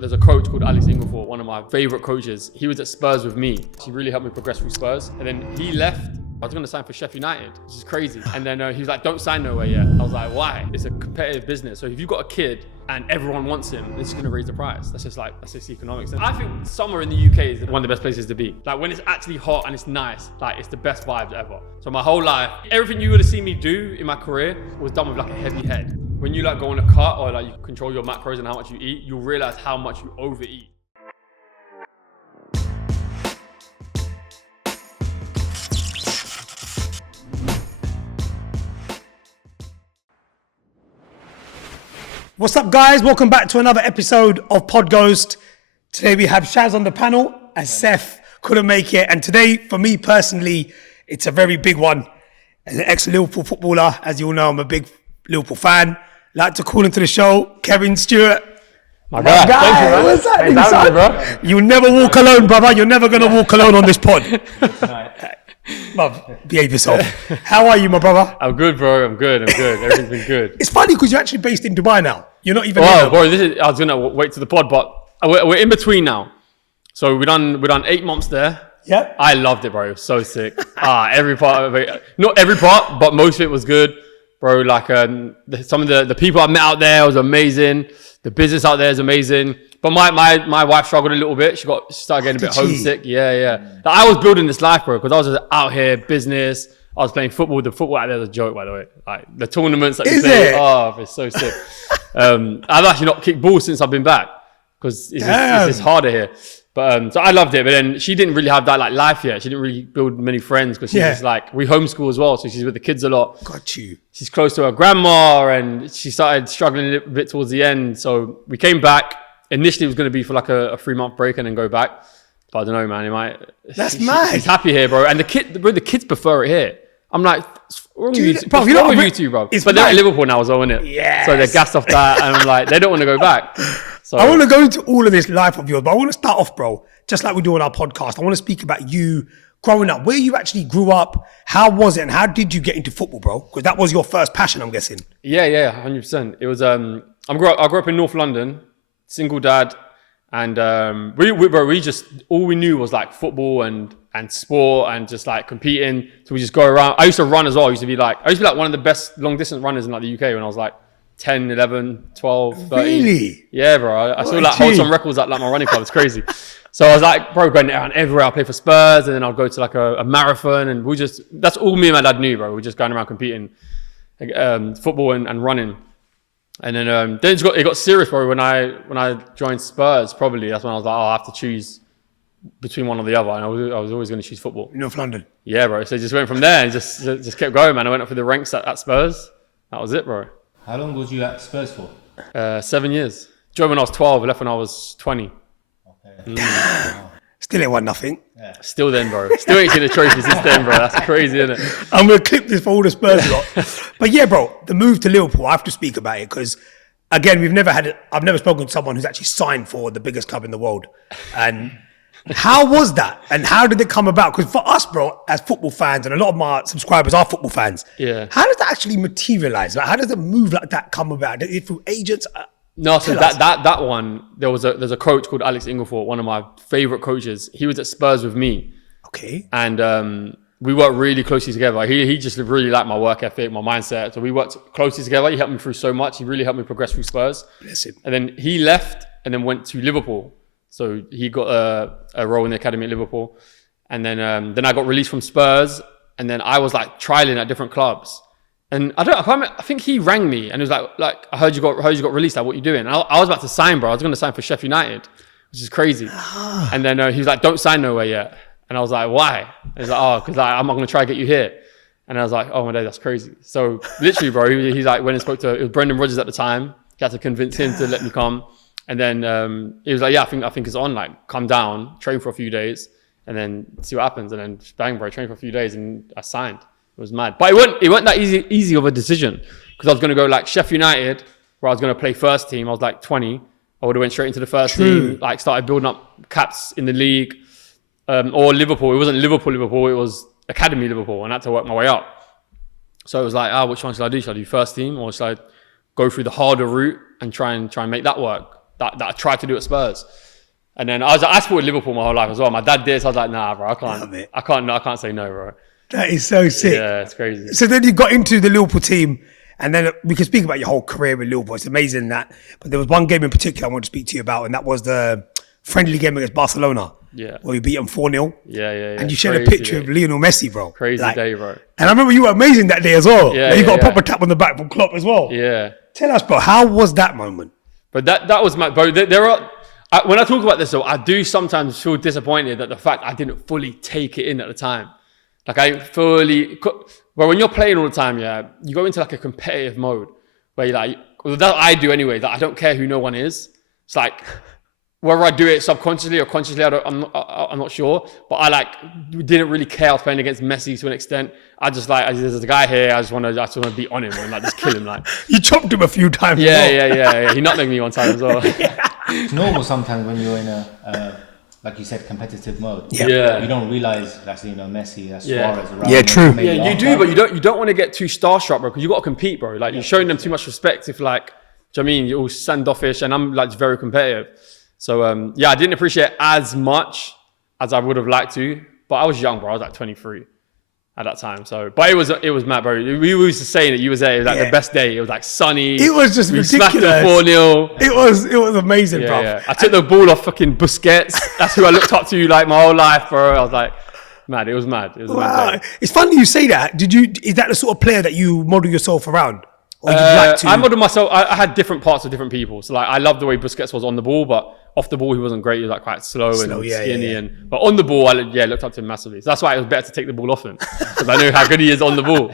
There's a coach called Alex Inglethorpe, one of my favorite coaches. He was at Spurs with me. He really helped me progress through Spurs. And then he left. I was going to sign for Sheffield United, which is crazy. And then he was like, don't sign nowhere yet. I was like, why? It's a competitive business. So if you've got a kid and everyone wants him, this is going to raise the price. That's just economics. And I think summer in the UK is one of the best places to be. Like when it's actually hot and it's nice, like it's the best vibes ever. So my whole life, everything you would have seen me do in my career was done with like a heavy head. When you like go on a cut or like you control your macros and how much you eat, you'll realize how much you overeat. What's up, guys? Welcome back to another episode of Podghost. Today we have Yazz on the panel as Seff couldn't make it. And today, for me personally, it's a very big one. As an ex-Liverpool footballer, as you all know, I'm a big Liverpool fan. Like to call into the show, Kevin Stewart. My guy. Thank you, man. What's happening, hey, son? bro. You'll never walk alone, brother. You're never going to walk alone on this pod. Bruv, behave yourself. How are you, my brother? I'm good, bro. I'm good. Everything's been good. It's funny because you're actually based in Dubai now. You're not even Oh, bro, I was going to wait to the pod, but we're in between now. So we've done 8 months there. Yep. I loved it, bro. It was so sick. Every part of it. Not every part, but most of it was good. Bro, like some of the people I met out there was amazing. The business out there is amazing. But my wife struggled a little bit. She started getting a bit homesick. Yeah. Like, I was building this life, bro, because I was just out here, business. I was playing football. The football out there is a joke, by the way. Like the tournaments that we play. Oh, it's so sick. I've actually not kicked ball since I've been back because it's just harder here. But so I loved it. But then she didn't really have that like life yet. She didn't really build many friends because she's just like, we homeschool as well. So she's with the kids a lot. Got you. She's close to her grandma and she started struggling a little bit towards the end. So we came back. Initially, it was going to be for like a 3-month break and then go back. But I don't know, man. It might. That's mad. She's happy here, bro. And the kids prefer it here. I'm like, what's wrong with you two, bro? But they're at Liverpool now as well, isn't it? Yeah. So they're gassed off that. And I'm like, they don't want to go back. So I want to go into all of this life of yours, but I want to start off, bro, just like we do on our podcast. I want to speak about you growing up, where you actually grew up. How was it? And how did you get into football, bro? Because that was your first passion, I'm guessing. Yeah, 100%. It was, I grew up in North London. Single dad, and we just all we knew was like football and sport and just like competing. So we just go around. I used to run as well. I used to be like one of the best long distance runners in like the UK when I was like 10, 11, 12, 13. Really? Yeah, bro. I still like hold some records at like my running club. It's crazy. So I was like, bro, going around everywhere. I play for Spurs, and then I'll go to like a marathon, and that's all me and my dad knew, bro. We're just going around competing, football and running. And then it got serious, bro, when I joined Spurs, probably. That's when I was like, I have to choose between one or the other. And I was always going to choose football. North London. Yeah, bro. So it just went from there and just kept going, man. I went up through the ranks at Spurs. That was it, bro. How long was you at Spurs for? 7 years. Joined when I was 12, left when I was 20. Okay. Wow. Still ain't won nothing. Yeah. Still then, bro. Still ain't seen the trophy since then, bro. That's crazy, isn't it? I'm going to clip this for all the Spurs lot. But yeah, bro, the move to Liverpool, I have to speak about it because, again, I've never spoken to someone who's actually signed for the biggest club in the world. And how was that? And how did it come about? Because for us, bro, as football fans, and a lot of my subscribers are football fans, how does that actually materialize? Like, how does a move like that come about? Is it through agents? No, so that one, there's a coach called Alex Inglethorpe, one of my favorite coaches. He was at Spurs with me. Okay. And we worked really closely together. He just really liked my work ethic, my mindset. So we worked closely together. He helped me through so much. He really helped me progress through Spurs. Bless him. And then he left and then went to Liverpool. So he got a role in the academy at Liverpool. And then I got released from Spurs. And then I was like trialing at different clubs. And I think he rang me and he was like, I heard you got released. Like, what you doing? And I was about to sign, bro. I was going to sign for Sheffield United, which is crazy. And then he was like, don't sign nowhere yet. And I was like, why? And he's like, because I'm not going to try to get you here. And I was like, oh my day, that's crazy. So literally, bro, he's like, when he spoke to, it was Brendan Rodgers at the time. He had to convince him to let me come. And then he was like, yeah, I think it's on. Like, come down, train for a few days, and then see what happens. And then bang, bro, train for a few days, and I signed. It was mad. But it wasn't that easy of a decision because I was going to go like Sheffield United, where I was going to play first team. I was like 20. I would have went straight into the first team, like started building up caps in the league. Or Liverpool. It wasn't Liverpool, it was Academy Liverpool, and I had to work my way up. So it was like, which one should I do? Should I do first team or should I go through the harder route and try and make that work? that I tried to do at Spurs. And then I supported Liverpool my whole life as well. My dad did, so I was like, nah, bro, I can't say no, bro. That is so sick. Yeah, it's crazy. So then you got into the Liverpool team, and then we can speak about your whole career with Liverpool. It's amazing that. But there was one game in particular I want to speak to you about, and that was the friendly game against Barcelona. Yeah. Where you beat them 4-0. Yeah. And you shared a picture of Lionel Messi, bro. Crazy day, bro. And I remember you were amazing that day as well. Yeah, you got a proper tap on the back from Klopp as well. Yeah. Tell us, bro, how was that moment? But that was my, bro, when I talk about this though, I do sometimes feel disappointed that the fact I didn't fully take it in at the time. Like I didn't fully, well, when you're playing all the time, yeah, you go into like a competitive mode where you're like, well, that I do anyway, that I don't care who no one is. It's like, whether I do it subconsciously or consciously, I'm not sure. But I didn't really care. I was playing against Messi to an extent. I just there's a guy here. I just want to be on him and like just kill him. Like you chopped him a few times. Yeah. He nutmegged me one time as well. It's normal sometimes when you're in a like you said, competitive mode. Yeah. You don't realize that's Messi, that's Suarez around. Yeah, true. Yeah, you do, but you don't want to get too starstruck, bro, because you got to compete, bro. Like you're showing them too much respect if like, do you know what I mean? You're all standoffish, and I'm like very competitive. So I didn't appreciate as much as I would have liked to, but I was young, bro. I was like 23 at that time. So, but it was mad, bro. We were used to saying it. You was there. It was like the best day. It was like sunny. It was just ridiculous. We smashed them 4-0. It was amazing, bro. Yeah. I took the ball off fucking Busquets. That's who I looked up to like my whole life, bro. I was like, mad. It was mad. It was a mad day. It's funny you say that. Is that the sort of player that you model yourself around? Or you'd like to? I modeled myself. I had different parts of different people. So like, I loved the way Busquets was on the ball, but off the ball, he wasn't great. He was like quite slow and skinny. But on the ball, I looked up to him massively. So that's why it was better to take the ball off him, because I knew how good he is on the ball.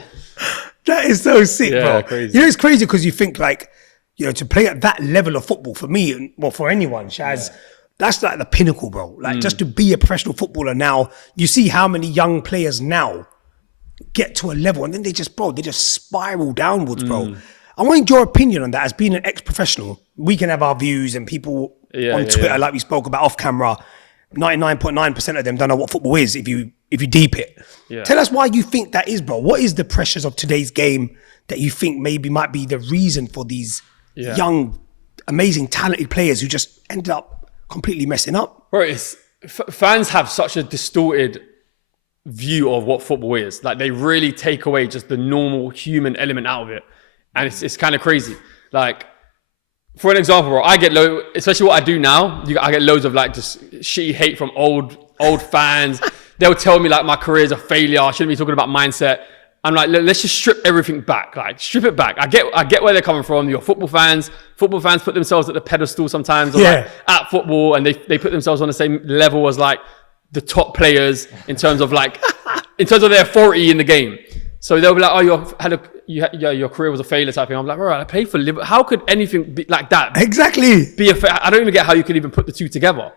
That is so sick, bro. Crazy. You know, it's crazy because you think like, you know, to play at that level of football for me, and well, for anyone, Shaz, that's like the pinnacle, bro. Like just to be a professional footballer now, you see how many young players now get to a level and then they just spiral downwards, bro. I want your opinion on that. As being an ex-professional, we can have our views, and people on Twitter, like we spoke about off camera, 99.9% of them don't know what football is if you deep it. Yeah. Tell us why you think that is, bro. What is the pressures of today's game that you think maybe might be the reason for these young, amazing, talented players who just ended up completely messing up? Bro, fans have such a distorted view of what football is. Like they really take away just the normal human element out of it. And it's kind of crazy. Like, for an example, bro, I get especially what I do now, I get loads of like just shitty hate from old fans. They'll tell me like my career is a failure. I shouldn't be talking about mindset. I'm like, let's just strip everything back. Like, strip it back. I get where they're coming from. You're football fans. Football fans put themselves at the pedestal sometimes, or like at football, and they put themselves on the same level as like the top players in terms of their authority in the game. So they'll be like, oh, your career was a failure type thing. I'm like, all right, I played for Liverpool. How could anything be like that? Exactly. I don't even get how you could even put the two together.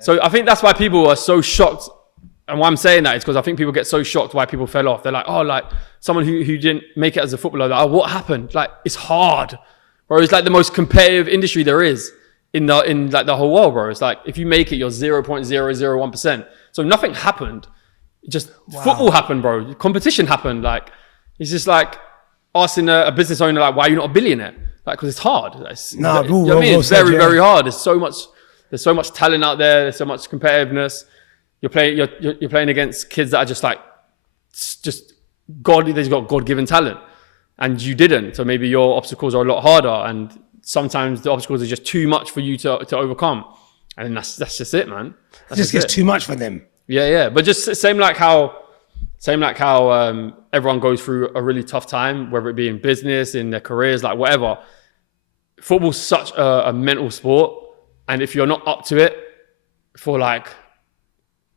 So I think that's why people are so shocked. And why I'm saying that is because I think people get so shocked why people fell off. They're like, oh, like someone who didn't make it as a footballer. Like, oh, what happened? Like, it's hard, bro. It's like the most competitive industry there is in like the whole world, bro. It's like if you make it, you're 0.001%. So nothing happened. Just football happened, bro. Competition happened. Like, it's just like asking a business owner, like, why are you not a billionaire? Like, because it's hard. It's very hard. There's so much talent out there. There's so much competitiveness. You're playing against kids that are just like, they've got God-given talent, and you didn't. So maybe your obstacles are a lot harder, and sometimes the obstacles are just too much for you to overcome. And that's just it, man. It just gets too much for them. Yeah. But just same like how everyone goes through a really tough time, whether it be in business, in their careers, like whatever. Football's such a mental sport, and if you're not up to it,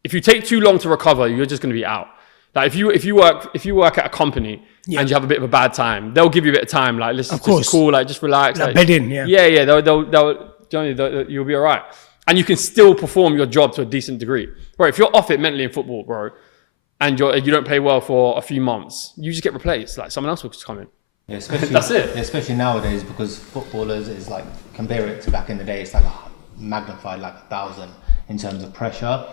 if you take too long to recover, you're just going to be out. Like if you work at a company and you have a bit of a bad time, they'll give you a bit of time. Like, listen, just cool, like just relax. Like bed in, yeah. You'll be all right, and you can still perform your job to a decent degree. Bro, if you're off it mentally in football, bro, and you don't play well for a few months, you just get replaced. Like someone else will just come in. Yeah, especially that's it. Especially nowadays, because footballers is like, compare it to back in the day, it's like magnified like 1,000 in terms of pressure.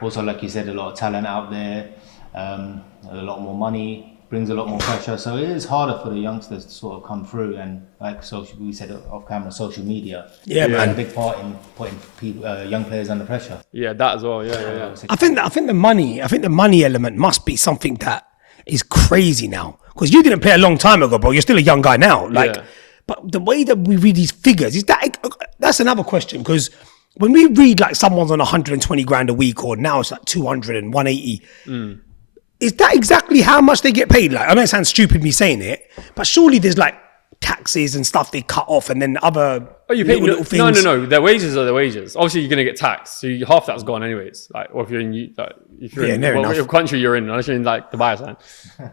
Also, like you said, a lot of talent out there, a lot more money, brings a lot more pressure. So it is harder for the youngsters to sort of come through, and like we said off camera, social media. Yeah, man. A big part in putting people, young players under pressure. Yeah, that as well. Yeah. I think the money element must be something that is crazy now. Because you didn't play a long time ago, bro. You're still a young guy now. Like, but the way that we read these figures that's another question. Because when we read like someone's on 120 grand a week, or now it's like 200 and 180. Is that exactly how much they get paid? Like, I know it sounds stupid me saying it, but surely there's like taxes and stuff they cut off, and then other little things. No. Their wages are their wages. Obviously, you're gonna get taxed, so half that's gone anyways. Like, or if you're in whatever country you're in, unless you're in like Dubai or something.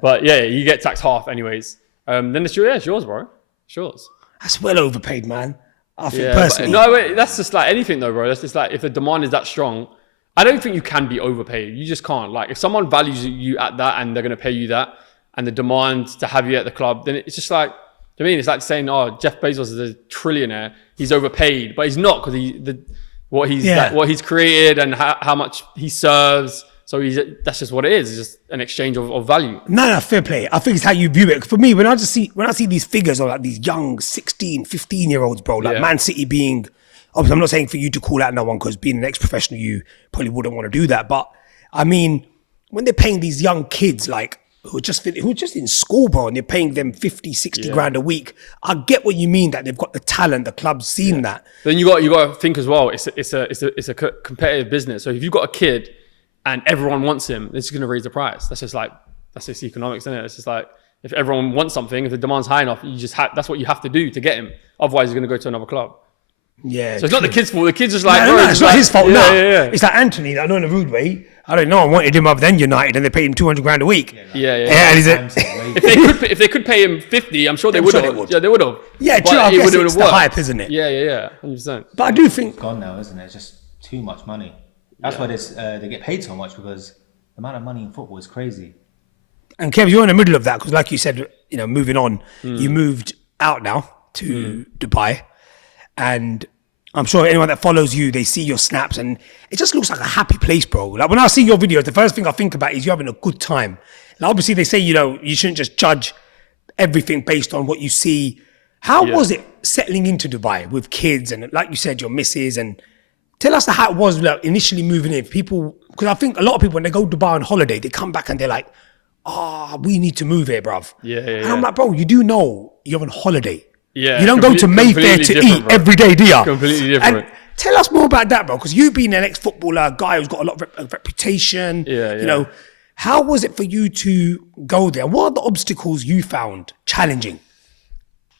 But yeah, you get taxed half anyways. Then it's yours, bro. It's yours. That's well overpaid, man. I think personally. That's just like anything though, bro. That's just like if the demand is that strong. I don't think you can be overpaid. You just can't. Like, if someone values you at that and they're going to pay you that, and the demand to have you at the club, then it's just like, I mean, it's like saying, oh, Jeff Bezos is a trillionaire. He's overpaid, but he's not, because what he's created and how much he serves. So that's just what it is. It's just an exchange of value. No, fair play. I think it's how you view it. For me, when I see these figures of like these young 16, 15-year-olds, bro, like Man City being... Obviously, I'm not saying for you to call out no one, because being an ex-professional, you probably wouldn't want to do that. But I mean, when they're paying these young kids, like who are just in school, bro, and they're paying them 50, 60 grand a week, I get what you mean, that they've got the talent, the club's seen that. Then you got to think as well. It's a competitive business. So if you've got a kid and everyone wants him, it's going to raise the price. That's just economics, isn't it? It's just like, if everyone wants something, if the demand's high enough, that's what you have to do to get him. Otherwise, he's going to go to another club. Yeah. So it's not the kid's fault. The kid's just like, no, it's not his fault. Yeah. It's like Anthony, not in a rude way. I don't know. I wanted him up then United, and they paid him 200 grand a week. Yeah. If they could pay him 50, I'm sure they would have. Yeah, they would have. Yeah, true. I guess it's the hype, isn't it? Yeah. 100%. But I do think it's gone now, isn't it? It's just too much money. That's why they get paid so much, because the amount of money in football is crazy. And Kev, you're in the middle of that, because like you said, moving on, you moved out now to Dubai, and I'm sure anyone that follows you, they see your snaps, and it just looks like a happy place, bro. Like, when I see your videos, the first thing I think about is you having a good time. And obviously they say, you shouldn't just judge everything based on what you see. How was it settling into Dubai with kids, and like you said, your missus, and tell us how it was like, initially moving in. People, because I think a lot of people, when they go to Dubai on holiday, they come back and they're like, we need to move here, bruv. And I'm like, bro, you do know you're on holiday. Yeah, you don't go to Mayfair to eat every day, do you? Completely different. And tell us more about that, bro, because you've been an ex-footballer, guy who's got a lot of reputation. How was it for you to go there? What are the obstacles you found challenging?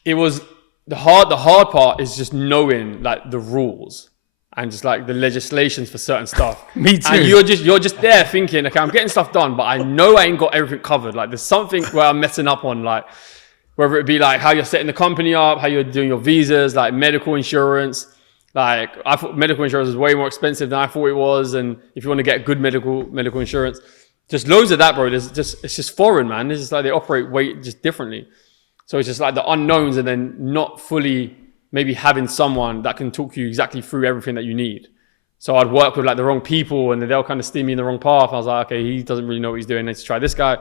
It was the hard part is just knowing like the rules and just like the legislations for certain stuff. Me too. And you're just there thinking, okay, I'm getting stuff done, but I know I ain't got everything covered. Like, there's something where I'm messing up on, like, whether it be like how you're setting the company up, how you're doing your visas, like medical insurance. Like, I thought medical insurance was way more expensive than I thought it was. And if you want to get good medical insurance, just loads of that, bro. It's just foreign, man. It's just like they operate way just differently. So it's just like the unknowns, and then not fully maybe having someone that can talk you exactly through everything that you need. So I'd work with like the wrong people, and they'll kind of steer me in the wrong path. I was like, okay, he doesn't really know what he's doing. Let's try this guy.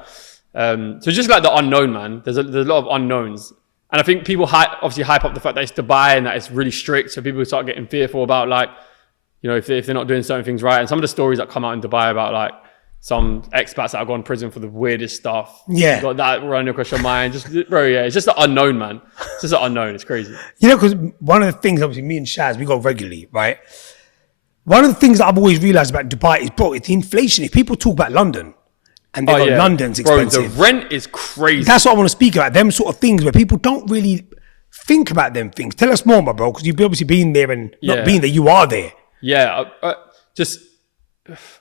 So just like the unknown, man. There's a lot of unknowns, and I think people obviously hype up the fact that it's Dubai and that it's really strict. So people start getting fearful about, like, if they're not doing certain things right. And some of the stories that come out in Dubai about like some expats that have gone to prison for the weirdest stuff. Yeah, you got that running across your mind. Just, bro, it's just the unknown, man. It's just the unknown. It's crazy. Because one of the things, obviously, me and Shaz, we go regularly, right? One of the things that I've always realized about Dubai is, bro, it's the inflation. If people talk about London, and they go, London's expensive. Bro, the rent is crazy. That's what I want to speak about. Them sort of things where people don't really think about them things. Tell us more, my bro, because you've obviously been there, and not been there, you are there. Yeah, just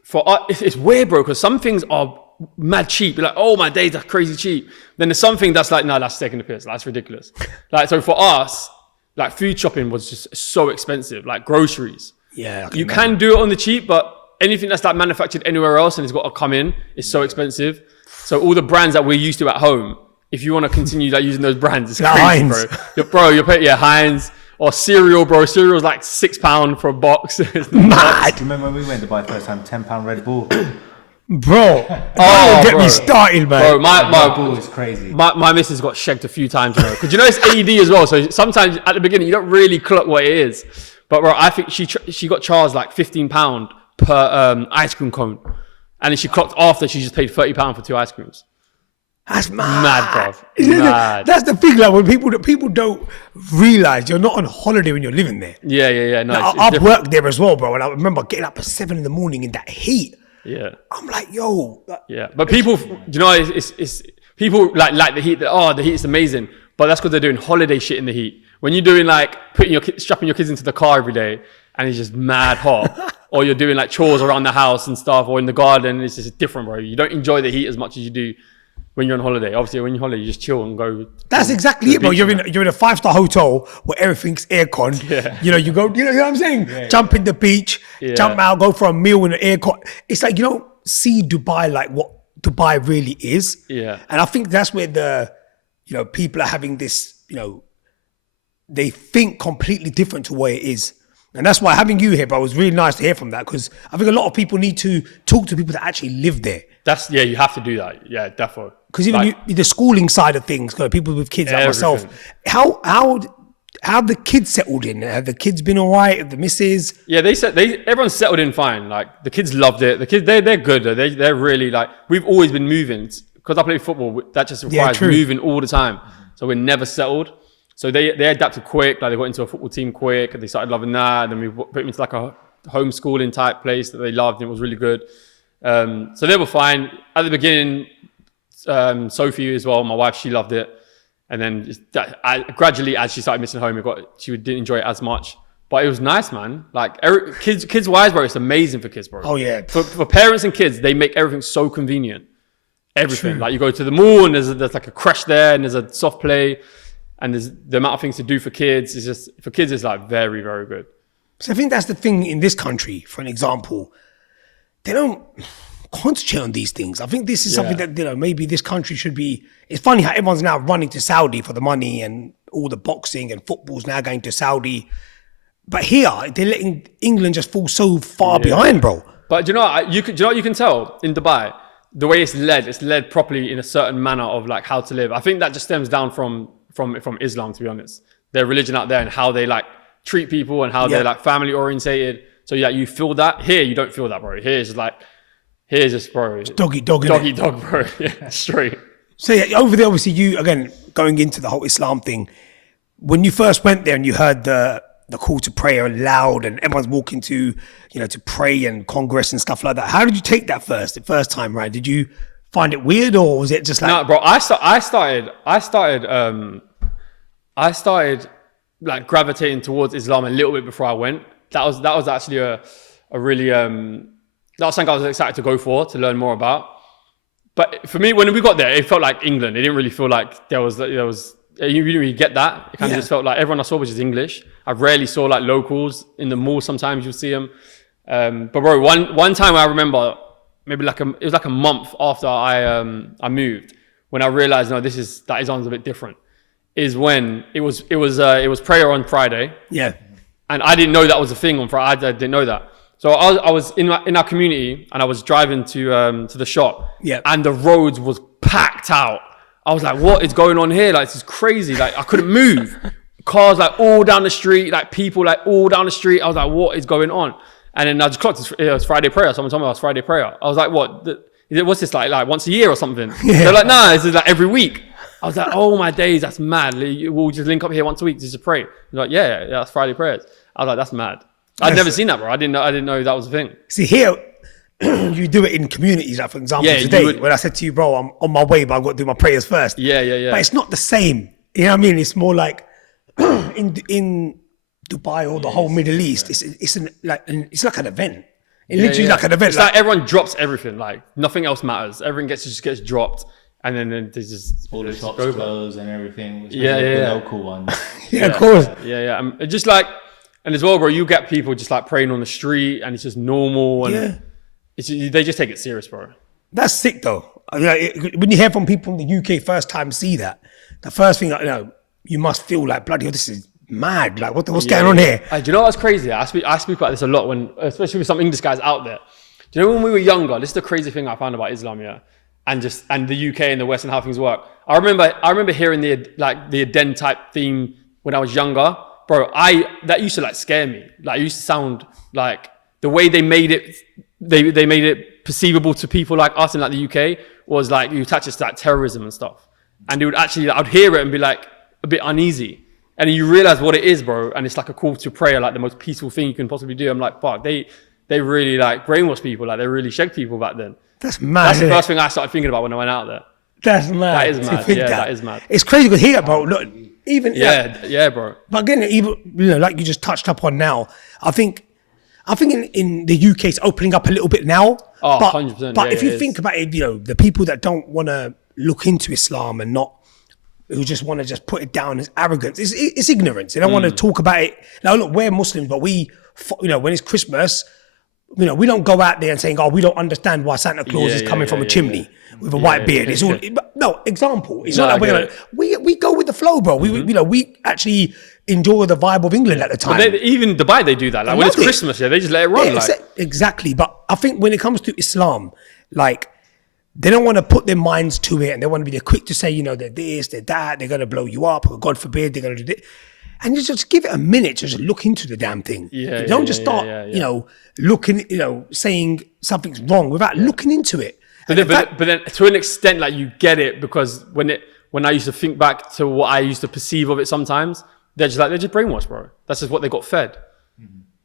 for us, it's weird, bro, because some things are mad cheap. You're like, oh, my days are crazy cheap. Then there's something that's like, no, that's taking the piss. That's ridiculous. Like, so for us, like, food shopping was just so expensive, like groceries. Yeah, you can do it on the cheap, but anything that's like manufactured anywhere else and it's got to come in is so expensive. So all the brands that we're used to at home, if you want to continue like using those brands, it's crazy, Heinz. bro. You're paying Heinz or cereal, bro. Cereal's like £6 for a box. Mad. Remember when we went to buy the first time, £10 Red Bull? Bro, don't get me started, man. Bro, my Ball is crazy. My missus got shagged a few times, you know, because you know it's AED as well. So sometimes at the beginning you don't really clock what it is. But bro, I think she got charged like £15 per ice cream cone, and then she clocked after she just paid £30 for 2 ice creams. That's mad. Mad, bro. Mad. That's the thing, like when people don't realize you're not on holiday when you're living there. Yeah. No, Like, it's I've different. worked there as well, bro, and I remember getting up at 7 in the morning in that heat. Yeah. I'm like, yo. Yeah, but people, do you know, it's people like the heat. The heat is amazing, but that's because they're doing holiday shit in the heat. When you're doing like strapping your kids into the car every day, and it's just mad hot, or you're doing like chores around the house and stuff, or in the garden, it's just different, bro. You don't enjoy the heat as much as you do when you're on holiday. Obviously, when you're on holiday, you just chill and go. That's exactly it, bro. You're in a 5-star hotel where everything's aircon. Yeah. You know, you go. You know what I'm saying? Yeah, jump in the beach, Yeah. jump out, go for a meal in the aircon. It's like you don't see Dubai like what Dubai really is. Yeah. And I think that's where people are having this. They think completely different to what it is. And that's why having you here, bro, was really nice to hear from that, because I think a lot of people need to talk to people that actually live there. You have to do that. Yeah, definitely. Because even the schooling side of things, people with kids like myself, how have the kids settled in? Have the kids been all right? Have the missus? Yeah, everyone's settled in fine. Like the kids loved it. The kids, they're good. They're really like, we've always been moving because I play football. That just requires moving all the time. So we're never settled. So they adapted quick. Like they got into a football team quick, and they started loving that. And then we put them into like a homeschooling type place that they loved, and it was really good. So they were fine at the beginning. Sophie as well, my wife, she loved it. And then gradually, as she started missing home, she didn't enjoy it as much. But it was nice, man. Like kids wise, bro, it's amazing for kids, bro. Oh yeah. For parents and kids, they make everything so convenient. Everything. Like you go to the mall and there's like a crash there, and there's a soft play, and there's the amount of things to do for kids. It's just for kids, it's like very, very good. So I think that's the thing in this country. For an example, they don't concentrate on these things. I think this is something that maybe this country should be. It's funny how everyone's now running to Saudi for the money, and all the boxing and football's now going to Saudi. But here they're letting England just fall so far behind, bro. But do you know what you can tell in Dubai, the way it's led properly in a certain manner of like how to live. I think that just stems down from Islam, to be honest. Their religion out there and how they like treat people and how they're like family orientated. So yeah, you feel that. Here you don't feel that, bro. Here's just bro. It's dog eat dog, bro. Yeah, straight. So yeah, over there, obviously you, again, going into the whole Islam thing, when you first went there and you heard the call to prayer loud and everyone's walking to pray and Congress and stuff like that, how did you take that the first time, right? Did you find it weird, or was it just like... No, bro, I started like gravitating towards Islam a little bit before I went. That was actually a really, that was something I was excited to go for, to learn more about. But for me, when we got there, it felt like England. It didn't really feel like there was you didn't really get that. It kind of just felt like everyone I saw was just English. I rarely saw like locals in the mall. Sometimes you'll see them. But bro, one time I remember, maybe it was like a month after I moved, when I realized, no, Islam's a bit different, is when it was prayer on Friday. Yeah. And I didn't know that was a thing on Friday. I didn't know that. So I was in our community, and I was driving to the shop. Yeah. And the roads was packed out. I was like, what is going on here? Like, this is crazy. Like, I couldn't move. Cars like all down the street, like people like all down the street. I was like, what is going on? And then I just clocked it was Friday prayer. Someone told me it was Friday prayer. I was like, what? What's this like once a year or something? Yeah. They're like, nah, this is like every week. I was like, oh my days, that's mad. We'll just link up here once a week just to pray. They're like, yeah, that's Friday prayers. I was like, that's mad. I'd never seen that, bro. I didn't know that was a thing. See, here, you do it in communities. Like, for example, today, when I said to you, bro, I'm on my way, but I've got to do my prayers first. Yeah. But it's not the same. You know what I mean? It's more like in Dubai or the whole Middle East, it's like an event. It's literally like an event. It's like everyone drops everything. Like nothing else matters. Everything just gets dropped, and then there's just all the shops closed and everything. The local ones. Yeah, of course. Yeah. Just like, and as well, bro, you get people just like praying on the street, and it's just normal, and they just take it serious, bro. That's sick, though. When you hear from people from the UK first time see that, the first thing you must feel like, bloody hell, this is mad. Like, what's going on here? Do you know what's crazy? I speak about this a lot, especially with some English guys out there. Do you know when we were younger? This is the crazy thing I found about Islam, yeah, and the UK and the West and how things work. I remember hearing the Aden type theme when I was younger, bro. That used to like scare me. Like it used to sound like the way they made it. They made it perceivable to people like us in like the UK was like you attach it to like terrorism and stuff, and it would actually I'd hear it and be like a bit uneasy. And then you realize what it is, bro. And it's like a call to prayer, like the most peaceful thing you can possibly do. I'm like, fuck, they really like brainwash people. Like they really shagged people back then. That's mad. That's the first thing I started thinking about when I went out there. That's mad. That is mad. Yeah, that is mad. It's crazy because here, bro, look, even... Yeah, bro. But again, even, like you just touched up on now, I think in the UK it's opening up a little bit now. Oh, but, 100%. But if you think about it, the people that don't want to look into Islam and who just want to just put it down as arrogance, it's ignorance. They don't want to talk about it. Now, look, we're Muslims, but we, when it's Christmas, we don't go out there and saying, we don't understand why Santa Claus is coming from a chimney with a white beard. It's all, no, example. It's not like we go with the flow, bro. We actually enjoy the vibe of England at the time. But even Dubai, they do that. Like when it's Christmas, they just let it run. Exactly. But I think when it comes to Islam, like, they don't want to put their minds to it and they want to be quick to say, they're this, they're that, they're going to blow you up, or God forbid, they're going to do this. And you just give it a minute to just look into the damn thing. Don't just start, looking, saying something's wrong without looking into it. But then to an extent, like you get it because when I used to think back to what I used to perceive of it sometimes, they're just brainwashed, bro. That's just what they got fed.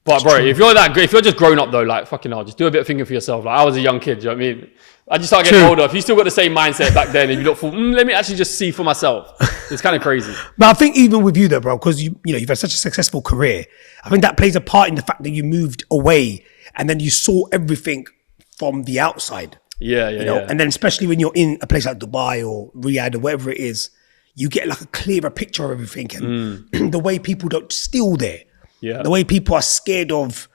But bro, if you're just grown up though, like fucking hell, just do a bit of thinking for yourself. Like I was a young kid, do you know what I mean? I just started getting older. If you still got the same mindset back then, and you look for, let me actually just see for myself. It's kind of crazy. But I think even with you though, bro, because you've had such a successful career, I think that plays a part in the fact that you moved away and then you saw everything from the outside. Yeah. And then especially when you're in a place like Dubai or Riyadh or wherever it is, you get like a clearer picture of everything and the way people don't steal there. Yeah. The way people are scared of,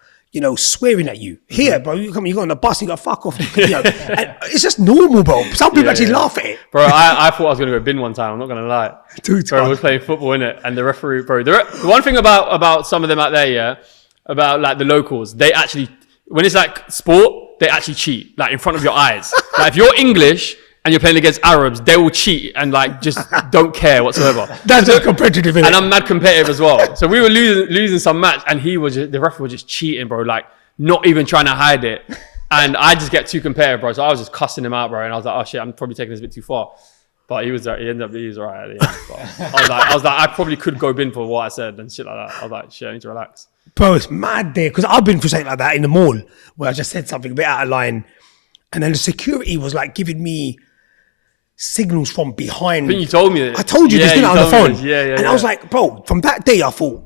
swearing at you. Here, bro, you go on the bus and you go, fuck off. And it's just normal, bro. Some people actually laugh at it. Bro, I thought I was going to go bin one time. I'm not going to lie. Bro, I was playing football, innit? And the referee, bro, the one thing about some of them out there, about like the locals, they actually, when it's like sport, they actually cheat, like in front of your eyes. Like if you're English and you're playing against Arabs, they will cheat and like just don't care whatsoever. That's a competitive, and I'm mad competitive as well. So we were losing some match, and the referee was just cheating, bro. Like not even trying to hide it. And I just get too competitive, bro. So I was just cussing him out, bro. And I was like, oh shit, I'm probably taking this a bit too far. But he was alright at the end. But I was like, I probably could go bin for what I said and shit like that. I was like, shit, I need to relax. Bro, it's mad there because I've been through something like that in the mall where I just said something a bit out of line, and then the security was like giving me signals from behind. I think you told me that. I told you this, didn't I, on the phone? And I was like, bro, from that day I thought,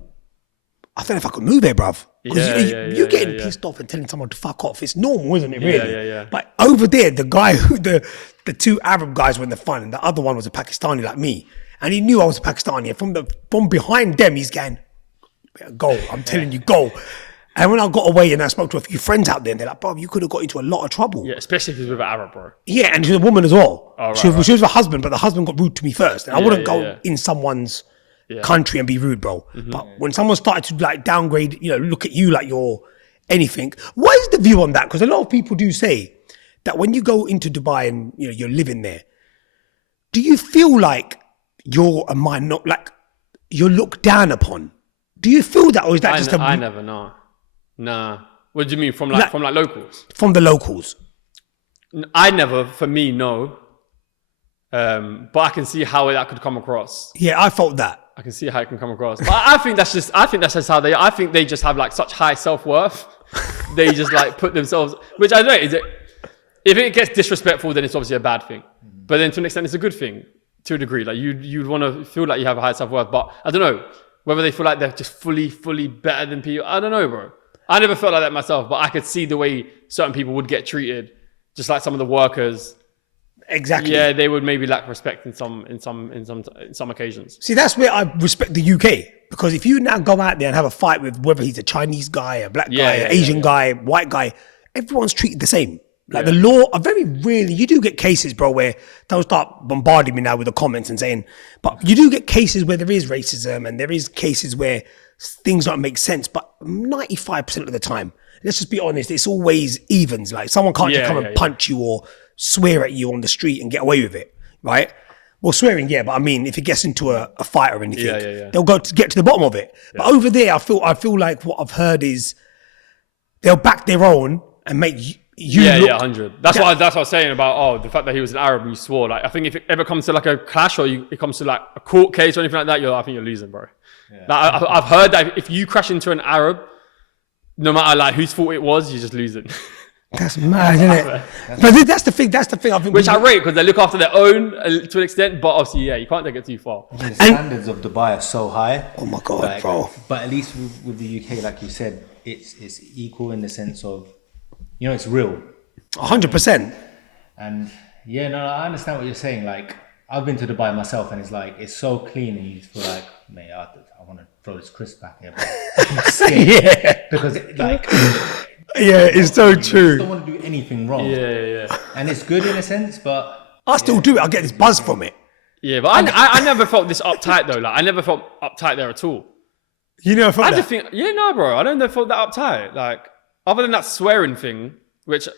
I don't know if I could move here, bruv. Because you're getting pissed off and telling someone to fuck off. It's normal, isn't it, really? Yeah. But over there, the guy the two Arab guys were in the front and the other one was a Pakistani like me. And he knew I was a Pakistani. And from behind them, he's going, go. I'm telling you, go. And when I got away and I spoke to a few friends out there, and they're like, bro, you could have got into a lot of trouble. Yeah, especially if he's with an Arab, bro. Yeah, and she's a woman as well. Oh, right, she was a husband, but the husband got rude to me first. And I wouldn't go in someone's country and be rude, bro. But when someone started to like downgrade, look at you like you're anything. What is the view on that? Because a lot of people do say that when you go into Dubai and you're living there, do you feel like you're a minority, like you're looked down upon? Do you feel that, or is that I never know. Nah. What do you mean? From locals? From the locals. I never, for me, no. But I can see how that could come across. Yeah, I felt that. I can see how it can come across. But I think that's just how they are. I think they just have like such high self-worth. They just like put themselves, which I don't know, if it gets disrespectful, then it's obviously a bad thing. But then to an extent, it's a good thing to a degree. Like you'd want to feel like you have a high self-worth, but I don't know whether they feel like they're just fully better than people. I don't know, bro. I never felt like that myself, but I could see the way certain people would get treated, just like some of the workers. Exactly. Yeah, they would maybe lack respect in some occasions. See, that's where I respect the UK, because if you now go out there and have a fight with whether he's a Chinese guy, a black guy, an Asian guy, white guy, everyone's treated the same. Like the law, are very rarely, you do get cases, bro, where don't start bombarding me now with the comments and saying, but you do get cases where there is racism and there is cases where things don't make sense, but 95% of the time, let's just be honest, it's always evens. Like someone can't just come and punch you or swear at you on the street and get away with it, right? Well, swearing, yeah, but I mean, if it gets into a fight or anything, they'll go to get to the bottom of it. But over there, I feel like what I've heard is they'll back their own and make you look... 100. That's what I was saying about, the fact that he was an Arab and you swore. Like, I think if it ever comes to like a clash or it comes to like a court case or anything like that, I think you're losing, bro. Yeah. Like, I've heard that if you crash into an Arab, no matter like whose fault it was, you're just losing. That's mad, isn't it? But that's the thing I think. Which I rate because they look after their own to an extent, but obviously, you can't take it too far. The standards of Dubai are so high. Oh my God, bro. But at least with the UK, like you said, it's equal in the sense of, it's real. 100%. And I understand what you're saying. Like, I've been to Dubai myself and it's like, it's so clean and you just feel like, mate, I want to throw this crisp back here. But I'm scared because it's so true. I don't want to do anything wrong. Yeah. And it's good in a sense, but I still do it. I get this buzz from it. Yeah, but I never felt this uptight though. Like I never felt uptight there at all. You never felt that? I just think, bro. I don't never felt that uptight. Like other than that swearing thing, which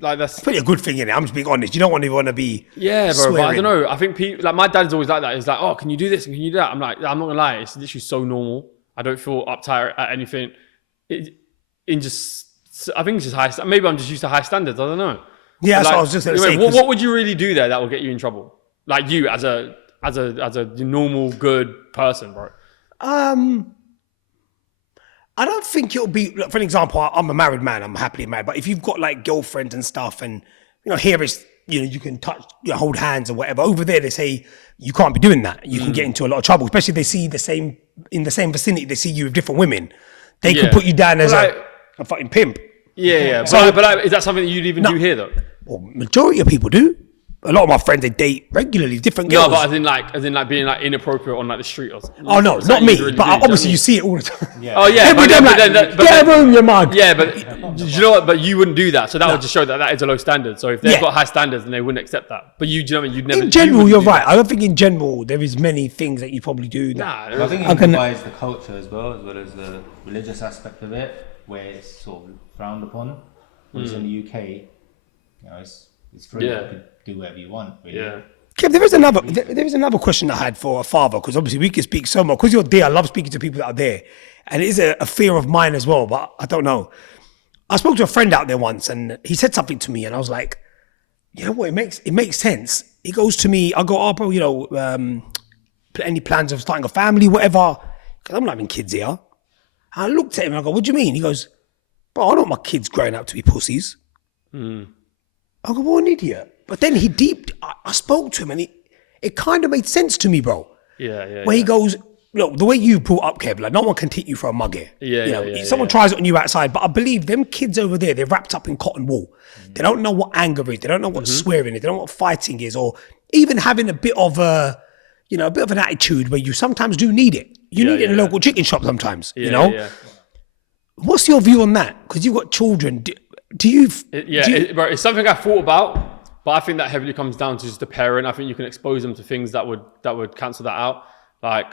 like that's pretty a good thing in it. I'm just being honest. You don't want to be bro. swearing. But I don't know. I think people like my dad's always like that. He's like, oh, can you do this and can you do that? I'm like, I'm not gonna lie. It's literally so normal. I don't feel uptight at anything. I think it's just high. Maybe I'm just used to high standards. I don't know. Yeah, that's what I was just going to say. What would you really do there that will get you in trouble? Like you as a normal good person, bro. I don't think it'll be. Look, for an example, I'm a married man. I'm happily married. But if you've got like girlfriends and stuff, and here is you can touch, hold hands or whatever. Over there, they say you can't be doing that. You can get into a lot of trouble, especially if they see in the same vicinity. They see you with different women. They could put you down as a fucking pimp. Yeah. But is that something that you'd even do here though? Well, majority of people do. A lot of my friends, they date regularly, different girls. No, but as in being like inappropriate on like the street or something. Oh no, not me. Really but obviously you see it all the time. Yeah. Oh yeah. Get a room, you mug. Yeah, but you know what? But you wouldn't do that. So that would just show that is a low standard. So if they've got high standards, then they wouldn't accept that. But you know what I mean? You'd never. In general, you're right. I don't think in general there is many things that you probably do. I think in Dubai is the culture as well as the religious aspect of it, where it's sort of frowned upon. Whereas in the UK, it's free. You could do whatever you want, really. Yeah. Kev, there is another question I had for a father, because obviously we can speak so much. Because you're there, I love speaking to people that are there. And it is a fear of mine as well, but I don't know. I spoke to a friend out there once and he said something to me and I was like, you know what, it makes sense. He goes to me, I go, bro, any plans of starting a family, whatever? Because I'm not having kids here. And I looked at him and I go, what do you mean? He goes, bro, I don't want my kids growing up to be pussies. I go, what an idiot. But then I spoke to him and it kind of made sense to me, bro. Yeah. He goes, look, the way you brought up, Kev, like no one can take you for a mug here. Someone tries it on you outside, but I believe them kids over there, they're wrapped up in cotton wool. They don't know what anger is. They don't know what swearing is. They don't know what fighting is, or even having a bit of an attitude where you sometimes do need it. You need it in a local chicken shop sometimes, Yeah. What's your view on that? Because you've got children. It's something I thought about, but I think that heavily comes down to just the parent. I think you can expose them to things that would cancel that out. Like,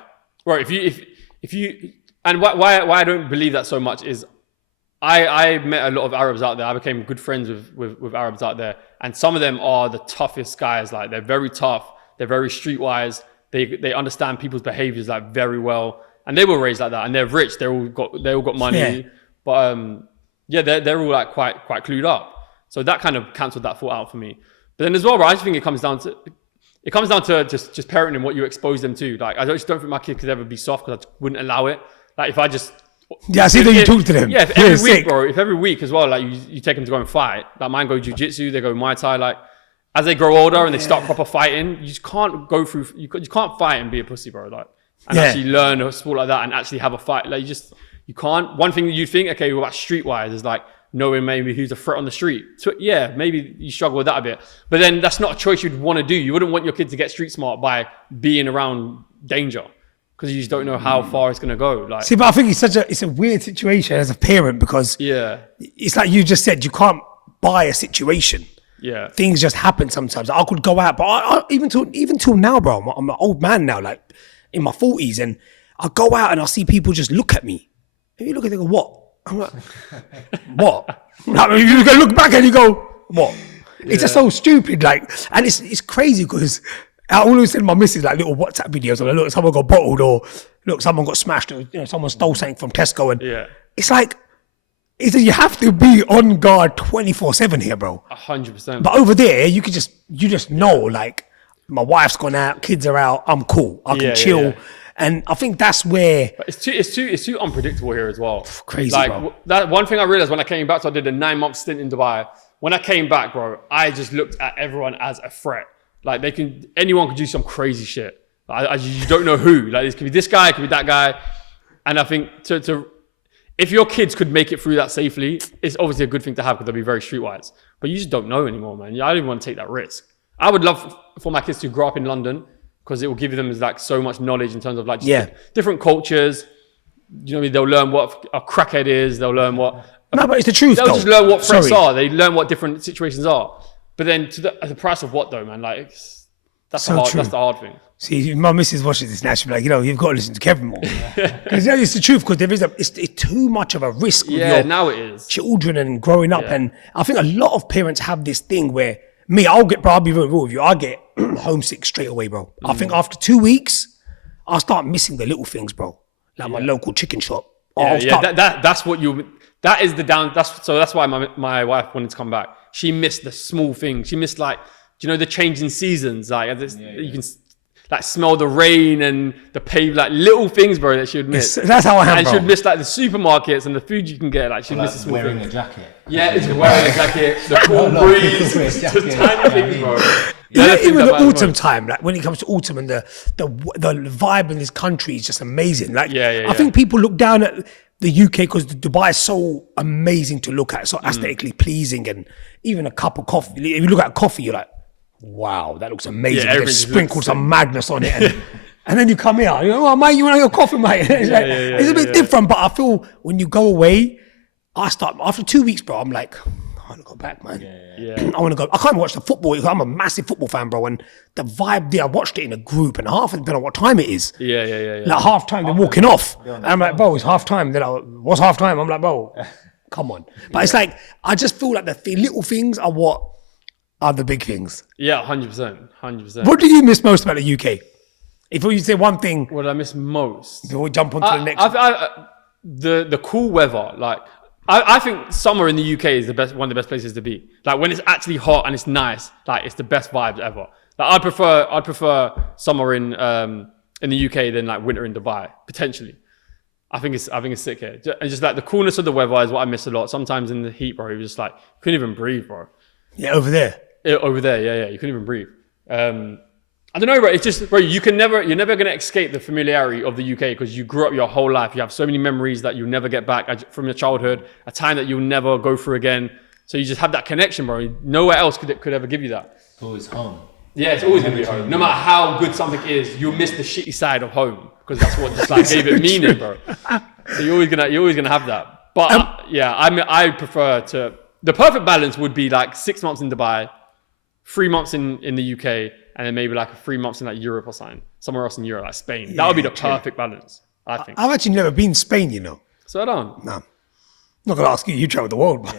right, if you, and why I don't believe that so much is, I met a lot of Arabs out there. I became good friends with Arabs out there, and some of them are the toughest guys. Like, they're very tough. They're very streetwise. They understand people's behaviors like very well, and they were raised like that. And they're rich. They all got money, but they're all like quite clued up. So that kind of cancelled that thought out for me. But then as well, bro, I just think it comes down to just parenting, what you expose them to. Like, I just don't think my kid could ever be soft, because I wouldn't allow it. Like, if I just... Yeah, I see that you talk to them. Yeah, if every week, bro, if every week as well, like, you take them to go and fight. Like, mine go jiu-jitsu, they go Muay Thai. Like, as they grow older and they start proper fighting, you just can't go through... You can't fight and be a pussy, bro. Like, and actually learn a sport like that and actually have a fight. Like, you can't... One thing that you think, okay, what about streetwise, is like, knowing maybe who's a threat on the street. So, yeah, maybe you struggle with that a bit. But then that's not a choice you'd want to do. You wouldn't want your kid to get street smart by being around danger, because you just don't know how far it's going to go. Like, see, but I think it's a weird situation as a parent, because it's like you just said, you can't buy a situation. Yeah. Things just happen sometimes. I could go out, but I even till now, bro, I'm an old man now, like in my 40s, and I go out and I see people just look at me. And you look at them and go, what? I'm like, what? Like, you can look back and you go, what? It's just so stupid. Like, and it's crazy because I always send my missus like little WhatsApp videos of like, look, someone got bottled, or look, someone got smashed, or someone stole something from Tesco, and it's like, you have to be on guard 24/7 here, bro. 100%. But over there, you just know, like, my wife's gone out, kids are out, I'm cool, I can chill, and I think that's where. But it's too unpredictable here as well. Crazy, like, bro. That one thing I realized when I came back, so I did a 9-month stint in Dubai. When I came back, bro, I just looked at everyone as a threat. Like, anyone could do some crazy shit. Like, you don't know who. Like, this could be this guy, it could be that guy, and I think if your kids could make it through that safely, it's obviously a good thing to have because they'll be very streetwise. But you just don't know anymore, man. I don't even want to take that risk. I would love for my kids to grow up in London because it will give them like so much knowledge in terms of like just different cultures. You know, they'll learn what a crackhead is. They'll learn what. No, but it's the truth. They'll just learn what threats are. They learn what different situations are. But then at the price of what though, man? Like that's the hard thing. See, my missus watches this now. She'll be like, you've got to listen to Kevin more. Because it's the truth, because it's too much of a risk with your now it is. children and growing up. And I think a lot of parents have this thing where, I'll be very real with you, I get homesick straight away, bro. I think after 2 weeks, I'll start missing the little things, bro. Like my local chicken shop. That's what that is the down, that's why my wife wanted to come back. She missed the small things. She missed like, the change in seasons. Like you can like smell the rain and the pave, like little things, bro, that she would miss. That's how I am, and bro. she would miss like the supermarkets and the food you can get. Like she'd miss the small wearing things. a jacket. Yeah, it's wearing a jacket, the cool breeze, just tiny things, bro. Even the autumn time, like when it comes to autumn and the vibe in this country is just amazing. Like I think people look down at the UK because Dubai is so amazing to look at, so aesthetically pleasing, and even a cup of coffee. If you look at coffee, you're like, wow, that looks amazing. They sprinkled some madness on it. And then you come here, mate, you want your coffee, mate? It's a bit different, but I feel when you go away, after 2 weeks, bro, I'm like, I want to go back, man. I want to go. I can't even watch the football. I'm a massive football fan, bro. And the vibe there, I watched it in a group, and half of them don't know what time it is. Like half time, they're walking off. And I'm like, bro, it's half time. They're like, what's half time? I'm like, bro, come on. But it's like, I just feel like the little things are what are the big things. Yeah, 100%. What do you miss most about the UK? If you say one thing, what did I miss most? Before we jump onto the next. The cool weather. Like I think summer in the UK is one of the best places to be. Like when it's actually hot and it's nice, like it's the best vibes ever. Like I'd prefer summer in the UK than like winter in Dubai potentially. I think it's sick here, and just like the coolness of the weather is what I miss a lot. Sometimes in the heat, bro, you just like couldn't even breathe, bro. Yeah, over there. Over there, yeah, you couldn't even breathe. I don't know, bro. It's just, bro, you're never gonna escape the familiarity of the UK because you grew up your whole life. You have so many memories that you'll never get back from your childhood, a time that you'll never go through again. So you just have that connection, bro. Nowhere else could ever give you that. It's always home. Yeah, it's always gonna be home. No matter how good something is, you'll miss the shitty side of home because that's what just like gave it meaning, bro. So you're always gonna have that. But I prefer to. The perfect balance would be like 6 months in Dubai, 3 months in the UK, and then maybe like 3 months in like Europe or something, somewhere else in Europe, like Spain. That would be the perfect balance, I think. I've actually never been to Spain, So I don't. No. I'm not going to ask you, you travel the world, but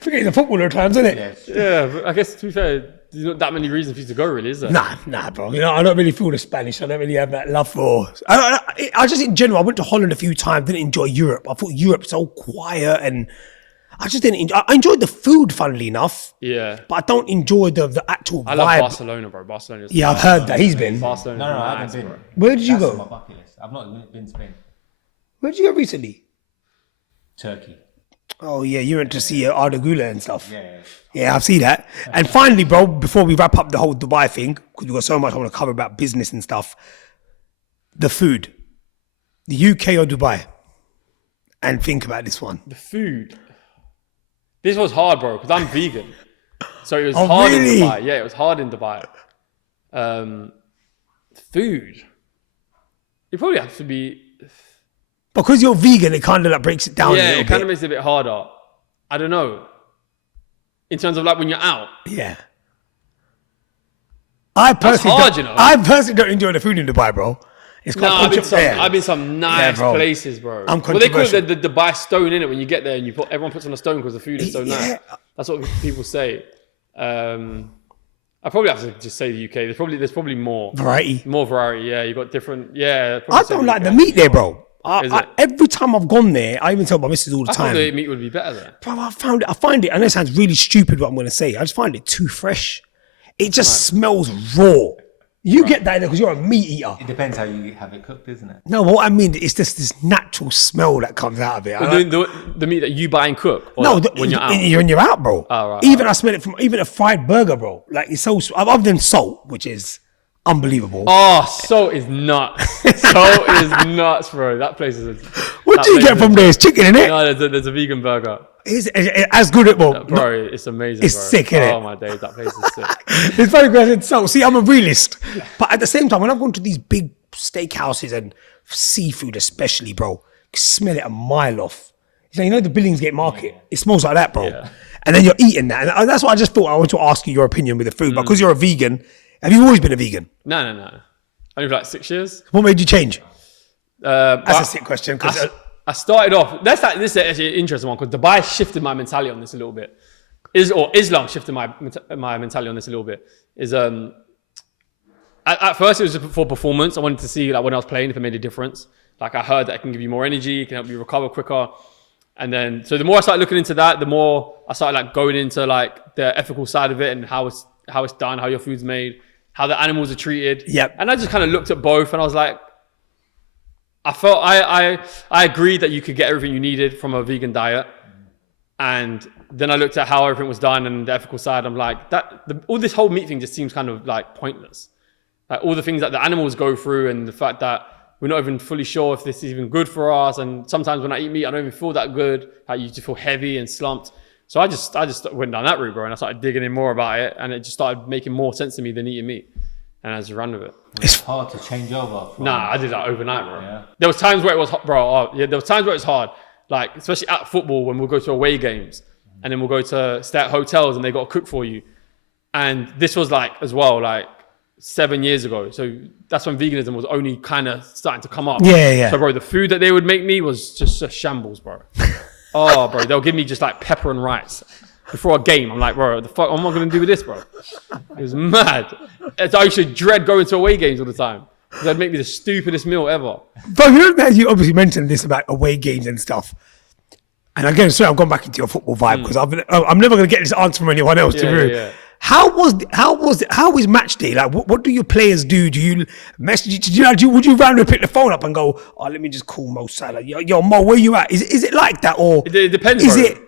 forget the footballer times, isn't it? Yeah, but I guess to be fair, there's not that many reasons for you to go, really, is there? Nah, bro. I don't really feel the Spanish. I don't really have that love for. I just in general, I went to Holland a few times. Didn't enjoy Europe. I thought Europe's so quiet, and I just didn't. I enjoyed the food, funnily enough. Yeah, but I don't enjoy the actual vibe. I love Barcelona, bro. Barcelona. Yeah, I've heard that he's been. Barcelona. No, I haven't been. Bro. Where did you go? On my bucket list. I've not been to Spain. Where did you go recently? Turkey. Oh yeah, you went to see Arda Güler and stuff. Yeah, I've seen that. And finally, bro, before we wrap up the whole Dubai thing, because we've got so much I want to cover about business and stuff, the food, the UK or Dubai, and think about this one. The food. This was hard, bro, because I'm vegan, so it was hard in Dubai. Yeah, it was hard in Dubai. Food. It probably has to be. Because you're vegan, it kind of like breaks it down a little bit. Yeah, it kind of makes it a bit harder. I don't know. In terms of like when you're out. Yeah. I personally don't enjoy the food in Dubai, bro. It's No, quite I've been some nice bro. places, bro. I'm Well, they call controversial. it the Dubai stone, in it when you get there and everyone puts on a stone because the food is so nice. That's what people say. I probably have to just say the UK. There's probably more variety. More variety. Yeah, you got different. Yeah, I don't like the meat there, bro. Is it? Every time I've gone there, I even tell my missus all the I thought time. the meat would be better there. Bro, I find it, I know it sounds really stupid what I'm going to say. I just find it too fresh. It just smells raw. You get that because you're a meat eater. It depends how you have it cooked, isn't it? No, what I mean is just this natural smell that comes out of it. The meat that you buy and cook? Or No, when you're out? when you're out, bro. Oh, right, even I smell it from even a fried burger, bro. Like it's so other than salt, which is unbelievable. Oh, salt is nuts. Salt is nuts, bro. That place is... What do you get from there? It's chicken, innit? No, there's a vegan burger. It's as good at bro. Bro, it's amazing, it's bro. sick, innit? Oh, my days. That place is sick. It's very good at salt. See, I'm a realist. But at the same time, when I've gone to these big steakhouses and seafood especially, bro, you can smell it a mile off. You know the Billingsgate Market? It smells like that, bro. Yeah. And then you're eating that. And that's why I just thought I want to ask you your opinion with the food. Because you're a vegan, have you always been a vegan? No. Only for like 6 years. What made you change? That's But a sick question. 'Cause, I started off. This is actually an interesting one because Dubai shifted my mentality on this a little bit. Islam shifted my mentality on this a little bit. At first it was just for performance. I wanted to see like when I was playing if it made a difference. Like I heard that it can give you more energy, it can help you recover quicker. And then so the more I started looking into that, the more I started like going into like the ethical side of it and how it's done, how your food's made, how the animals are treated. Yep. And I just kind of looked at both and I was like, I felt I agreed that you could get everything you needed from a vegan diet. And then I looked at how everything was done and the ethical side. I'm like, all this whole meat thing just seems kind of like pointless. Like all the things that the animals go through and the fact that we're not even fully sure if this is even good for us. And sometimes when I eat meat, I don't even feel that good. Like you just feel heavy and slumped. So I just went down that route, bro. And I started digging in more about it. And it just started making more sense to me than eating meat. And I just ran with it. It's hard to change over. Nah, I did that overnight, bro. Yeah. There was times where it was, bro. There was times where it was hard. Like, especially at football when we'll go to away games and then we'll go to stay at hotels and they got to cook for you. And this was like, as well, like 7 years ago. So that's when veganism was only kind of starting to come up. Yeah. So, bro, the food that they would make me was just a shambles, bro. Oh, bro, they'll give me just like pepper and rice. Before a game, I'm like, bro, the fuck, what am I going to do with this, bro? It was mad. I used to dread going to away games all the time. They'd make me the stupidest meal ever. but you know, you obviously mentioned this about away games and stuff. And again, sorry, I've gone back into your football vibe because I'm never going to get this answer from anyone else. Yeah. How is match day? Like, what do your players do? Do you message? Would you randomly pick the phone up and go, "Oh, let me just call Mo Salah. Yo, Mo, where you at?" Is it like that or It depends, Is bro. it?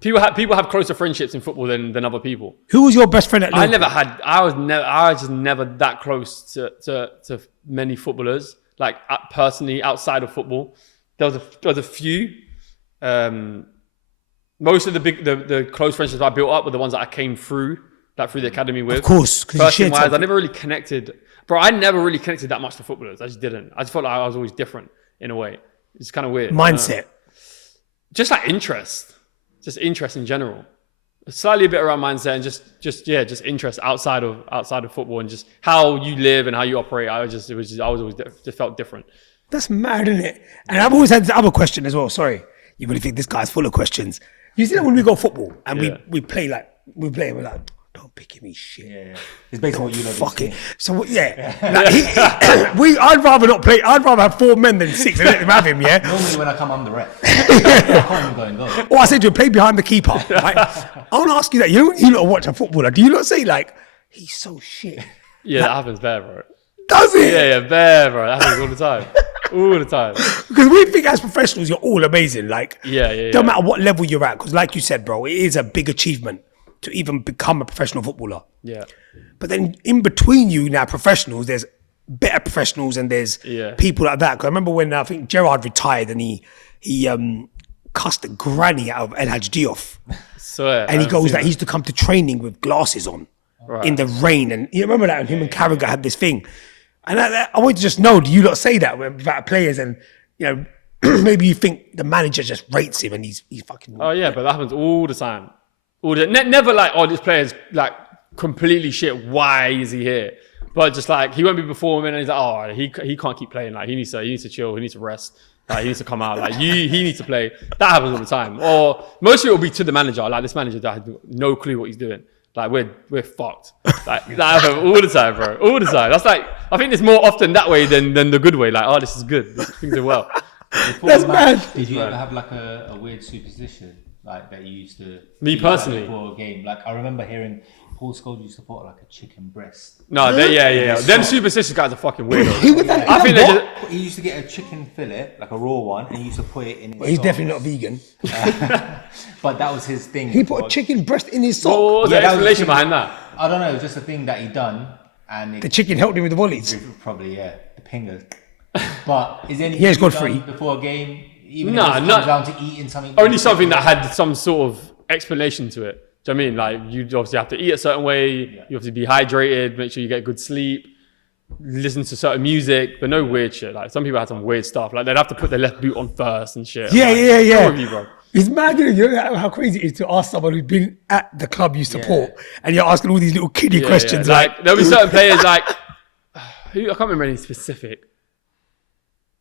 People have closer friendships in football than other people. Who was your best friend at Liverpool? I was just never that close to many footballers. Like personally, outside of football, there was a few. Most of the close friendships I built up were the ones that I came through the academy with. Of course, because you shared Person-wise, I something. never really connected. Bro, I never really connected that much to footballers. I just didn't. I just felt like I was always different in a way. It's kind of weird. Mindset. Just like interest. Just interest in general. Slightly a bit around mindset and just interest outside of football and just how you live and how you operate. I was always just felt different. That's mad, isn't it? And I've always had the other question as well. Sorry, you really think this guy's full of questions? You see that when we go football and we play and we're like, don't pick me shit. Yeah. It's based on what you know. Fuck it. So like, I'd rather not play. I'd rather have 4 men than 6 and let them have him. Yeah. Normally when I come, I'm the rep. I can't even go and go. Or I said to him, play behind the keeper. Right? I want to ask you that. You not watch a footballer. Do you not say like, he's so shit? Yeah, that happens there, bro. Does it? Yeah, there, bro. That happens all the time. All the time. Because we think as professionals, you're all amazing. Like, Yeah. don't matter what level you're at. Because like you said, bro, it is a big achievement to even become a professional footballer. Yeah. But then in between you now, professionals, there's better professionals and there's people like that. Because I remember when I think Gerrard retired and he cussed the granny out of El Hadj Diouf. So yeah, And he goes that he used to come to training with glasses on in the rain. And you remember that? And him and Carragher had this thing. And I want to just know, do you not say that about players? And, you know, maybe you think the manager just rates him and he's fucking... Oh yeah, but that happens all the time. Never like, oh, this player's like completely shit. Why is he here? But just like, he won't be performing and he's like, oh, he can't keep playing. Like, he needs to chill. He needs to rest. Like, he needs to come out. Like, he needs to play. That happens all the time. Or mostly it will be to the manager. Like, this manager that has no clue what he's doing. Like, we're fucked. Like, that happens all the time, bro. All the time. That's like, I think it's more often that way than the good way. Like, oh, this is good. Things are well. That's mad. Did you ever have like a weird superstition like that you used to? Me personally, before a game, like I remember hearing Paul Scholes used to put like a chicken breast. No, yeah. Them superstitious guys are fucking weird. Who would that? I think they just. He used to get a chicken fillet, like a raw one, and he used to put it in his Well, he's sauce. definitely not vegan. But that was his thing. He put a chicken breast in his sock. What was the that was the explanation thing. behind that? I don't know, it was just a thing that he done, and The it chicken helped him with the volleys. probably the pingers. But is anything Yeah, it's you've got done free. before a game? Even Nah, if it no. comes down to eating something. Only something that had some sort of explanation to it. Do you know what I mean? Like, you obviously have to eat a certain way. You have to be hydrated. Make sure you get good sleep. Listen to certain music, but no weird shit. Like, some people had some weird stuff. Like, they'd have to put their left boot on first and shit. Yeah, Like, yeah. what's wrong with you, bro? It's mad, you know how crazy it is to ask someone who's been at the club you support and you're asking all these little kiddie questions. Yeah. Like, there'll be certain players like, who, I can't remember any specific.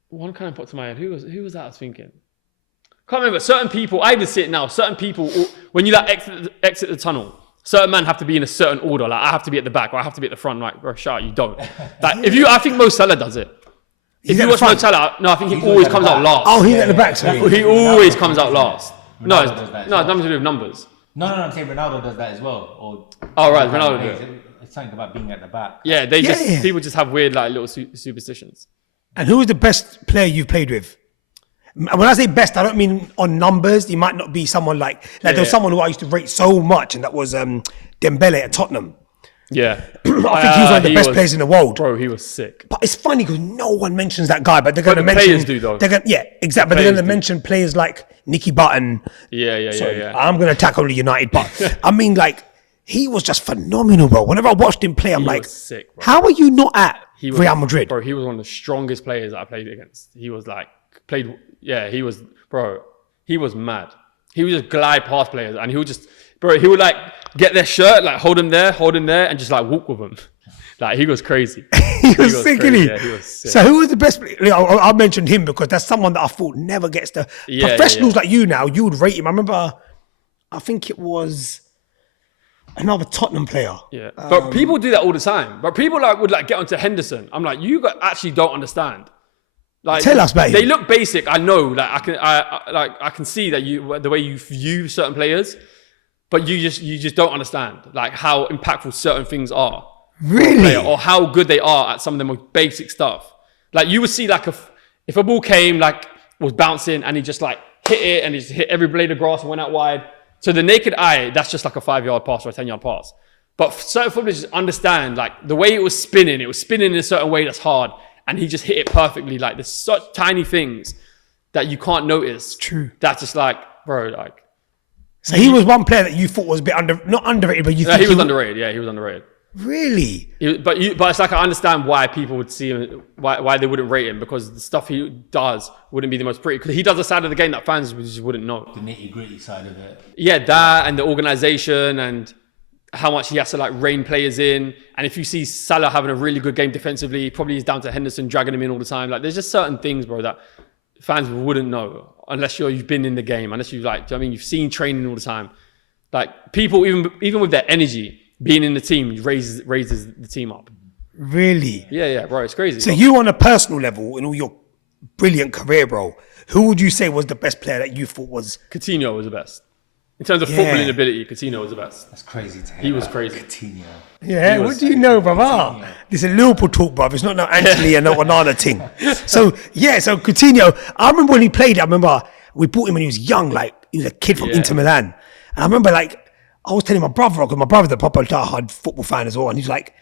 One kind of popped to my head. Who was that I was thinking? Can't remember. Certain people, I even see it now. Certain people, when you like exit the tunnel, certain men have to be in a certain order. Like, I have to be at the back or I have to be at the front. Like, bro, shout, you don't. Like, I think Mo Salah does it. If you watch Mo Salah, no, I think he always comes out last. Oh, he's at the back, sorry. He always comes out last. No, Ronaldo does that as it's well. nothing to do with numbers. No, I'm saying Ronaldo does that as well. Or Oh, right, Ronaldo does it. It's something about being at the back. Yeah, people just have weird like little superstitions. And who is the best player you've played with? And when I say best, I don't mean on numbers. He might not be someone like there was someone who I used to rate so much, and that was Dembele at Tottenham. Yeah, I think he was one of the best players in the world. Bro, he was sick. But it's funny because no one mentions that guy, but they're going to the mention. players do, though. Yeah, exactly. But they're going to mention players like Nicky Button. Yeah. I'm going to tackle the United, but I mean, like, he was just phenomenal, bro. Whenever I watched him play, I'm like, was sick, bro. how are you not at He was, Real Madrid? Bro, he was one of the strongest players that I played against. He was like, he was mad. He would just glide past players and he would like get their shirt, like hold him there, and just like walk with them. Like, he was crazy. He was sick, crazy. isn't he? Yeah, he was sick. So who was the best? I mentioned him because that's someone that I thought never gets the professionals like you now. You would rate him. I remember, I think it was another Tottenham player. Yeah, but people do that all the time. But people would get onto Henderson. I'm like, you actually don't understand. Like, Tell us about They him. look basic. I know. Like, I can see that the way you view certain players, but you just don't understand like how impactful certain things are. Really? Or how good they are at some of the most basic stuff. Like, you would see like if a ball came, like, was bouncing and he just like hit it and he just hit every blade of grass and went out wide. To the naked eye, that's just like a 5-yard pass or a 10-yard pass. But certain footballers just understand like the way it was spinning in a certain way that's hard, and he just hit it perfectly. Like, there's such tiny things that you can't notice. True. That's just like, bro, like. So he was one player that you thought was a bit not underrated, but you think He was underrated. Yeah, he was underrated. Really? But it's like, I understand why people would see him, why they wouldn't rate him, because the stuff he does wouldn't be the most pretty. Because he does a side of the game that fans just wouldn't know. The nitty gritty side of it. Yeah, that and the organization and how much he has to like rein players in. And if you see Salah having a really good game defensively, probably he's down to Henderson dragging him in all the time. Like, there's just certain things, bro, that fans wouldn't know unless you've been in the game, unless you've seen training all the time. Like, people, even with their energy, being in the team raises the team up. Really? Yeah, bro, it's crazy. So you on a personal level, in all your brilliant career, bro, who would you say was the best player that you thought was? Coutinho was the best. In terms of footballing ability, Coutinho was the best. That's crazy to hear. He was crazy. Coutinho. Yeah, what do you know, brother? This is Liverpool talk, bruv. It's not no Anthony and no Onana thing. So Coutinho, I remember when he played, we bought him when he was young, like he was a kid from Inter Milan. And I remember I was telling my brother, because my brother's a proper diehard football fan as well, and he's like,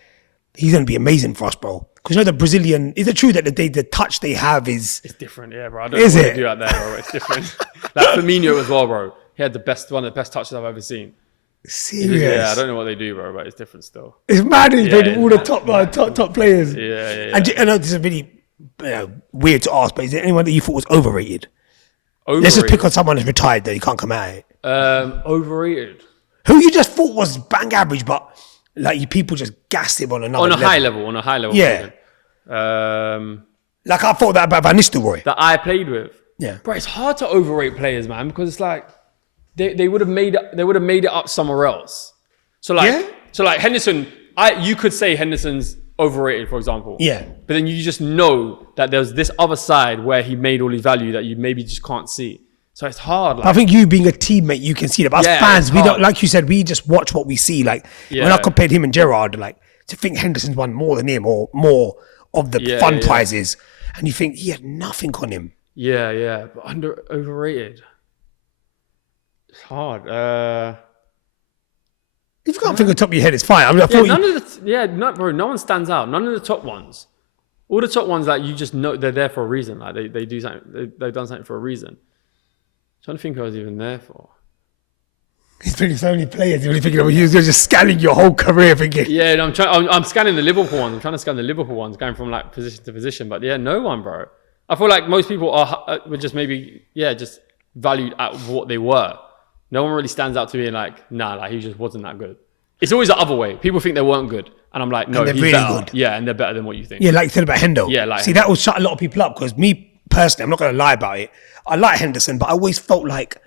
he's going to be amazing for us, bro. Because the Brazilian, is it true that the touch they have is... It's different, yeah, bro. I don't know what they do out there, bro. It's different. Like Firmino as well, bro. He had one of the best touches I've ever seen. Serious? Yeah, I don't know what they do, bro, but it's different still. It's mad. He's played with all the top players. Yeah. And I know this is really weird to ask, but is there anyone that you thought was overrated? Let's just pick on someone that's retired that you can't come at it. Overrated. Who you just thought was bang average, but Like people just gassed him on another On a level. high level. Yeah. Like I thought that about Van Nistelrooy. That I played with. Yeah. Bro, it's hard to overrate players, man, because it's like they would have made it up somewhere else. So like Henderson, you could say Henderson's overrated, for example. Yeah. But then you just know that there's this other side where he made all his value that you maybe just can't see. So it's hard. Like, I think you being a teammate, you can see that. But as fans, we don't, like you said, we just watch what we see. Like when I compared him and Gerrard, like to think Henderson's won more than him or more of the fun prizes, and you think he had nothing on him. Yeah, but overrated. It's hard. If you can't think of the top of your head, it's fine. I mean, I thought bro, no one stands out. None of the top ones. All the top ones, like you just know they're there for a reason. Like they do something. They've done something for a reason. Trying to think who I was even there for. He's playing so many players. You're really thinking you're just scanning your whole career, thinking. Yeah, and I'm scanning the Liverpool ones. I'm trying to scan the Liverpool ones, going from like position to position. But yeah, no one, bro. I feel like most people were just maybe just valued at what they were. No one really stands out to me like, nah, like he just wasn't that good. It's always the other way. People think they weren't good, and I'm like, no, they're he's really better. good. Yeah, and they're better than what you think. Yeah, like you said about Hendo. Yeah, like see, that will shut a lot of people up because me personally, I'm not going to lie about it. I like Henderson, but I always felt like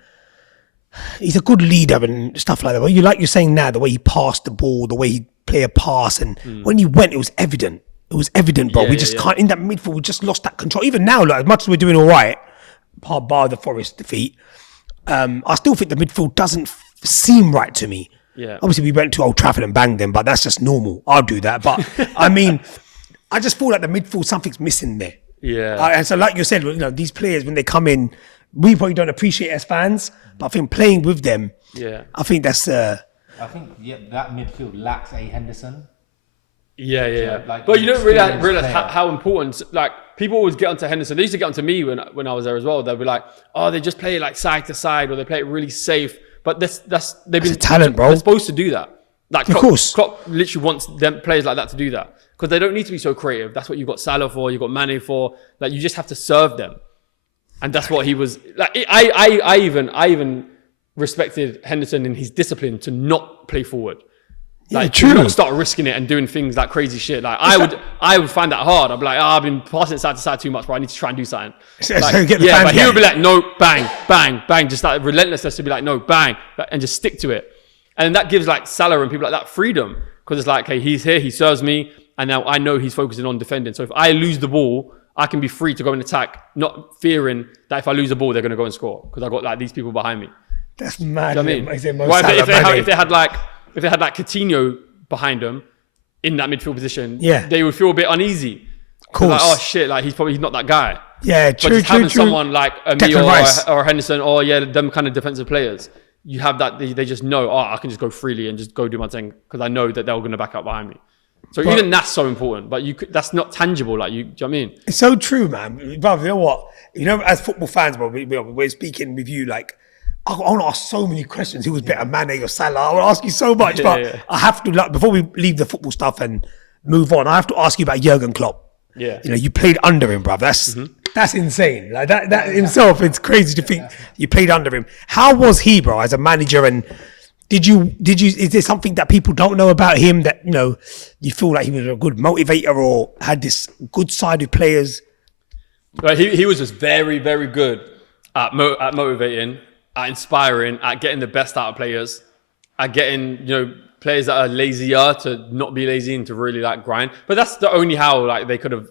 he's a good leader and stuff like that. But you're saying now, the way he passed the ball, the way he play a pass, and when he went, it was evident. It was evident, bro. We just can't, in that midfield, we just lost that control. Even now, like, as much as we're doing all right, bar the Forest defeat, I still think the midfield doesn't seem right to me. Yeah. Obviously, we went to Old Trafford and banged them, but that's just normal. I'll do that. But, I mean, I just feel like the midfield, something's missing there. Yeah. And so, like you said, these players, when they come in, we probably don't appreciate as fans, but I think playing with them, I think that's... I think that midfield lacks a Henderson. Yeah. Like, but you don't realize how important, like, people always get onto Henderson. They used to get onto me when I was there as well. They'll be like, oh, they just play like side to side, or they play it really safe. But that's a talent, bro. They're supposed to do that. Like, of course. Klopp literally wants them players like that to do that. Because they don't need to be so creative. That's what you've got Salah for, you've got Mane for. Like, you just have to serve them. And that's what he was like. I even respected Henderson in his discipline to not play forward. Like, to not start risking it and doing things like crazy shit. Like, I would find that hard. I'd be like, I've been passing it side to side too much, but I need to try and do something. Like, but he would be like, no, bang, bang, bang. Just like relentlessness to be like, no, bang, and just stick to it. And that gives like Salah and people like that freedom. Because it's like, hey, he's here, he serves me, and now I know he's focusing on defending. So if I lose the ball, I can be free to go and attack, not fearing that if I lose the ball, they're going to go and score. Because I've got like these people behind me. That's mad. You know what I mean? If they had like Coutinho behind them in that midfield position, they would feel a bit uneasy. Of course. Like, oh shit, like he's not that guy. Yeah, but just having someone like me or Henderson or them kind of defensive players, you have that, they just know, oh, I can just go freely and just go do my thing because I know that they're going to back up behind me. So even that's so important, but that's not tangible. Like, do you know what I mean? It's so true, man. Brother, you know what? As football fans, bro, we're speaking with you, like, I want to ask so many questions. Who was better, Mane or Salah? I want to ask you so much, but I have to, like, before we leave the football stuff and move on, I have to ask you about Jurgen Klopp. Yeah. You played under him, bruv. That's insane. Like that himself, it's crazy to think you played under him. How was he, bro, as a manager? And is there something that people don't know about him that, you feel like he was a good motivator or had this good side with players? Right, he was just very, very good at motivating, at inspiring, at getting the best out of players, at getting, players that are lazier to not be lazy and to really like grind. But that's the only how like they could have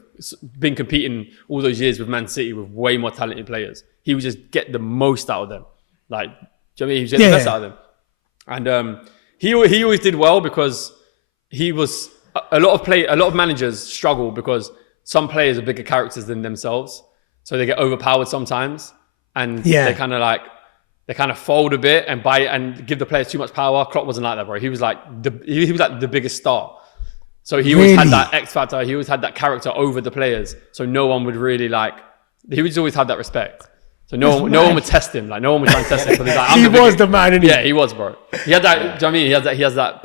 been competing all those years with Man City with way more talented players. He would just get the most out of them. Like, do you know what I mean? He was getting the best out of them. And he always did well because he was a lot of managers struggle because some players are bigger characters than themselves, so they get overpowered sometimes, and they kind of fold a bit and give the players too much power. Klopp wasn't like that, bro. He was like the biggest star, so he always had that X factor. He always had that character over the players, so no one would really like. He would always have that respect. So no one would test him. Like, no one would try and test him because he's like, he was the man, isn't he? Yeah, he was, bro. He had that. Do you know what I mean? He has that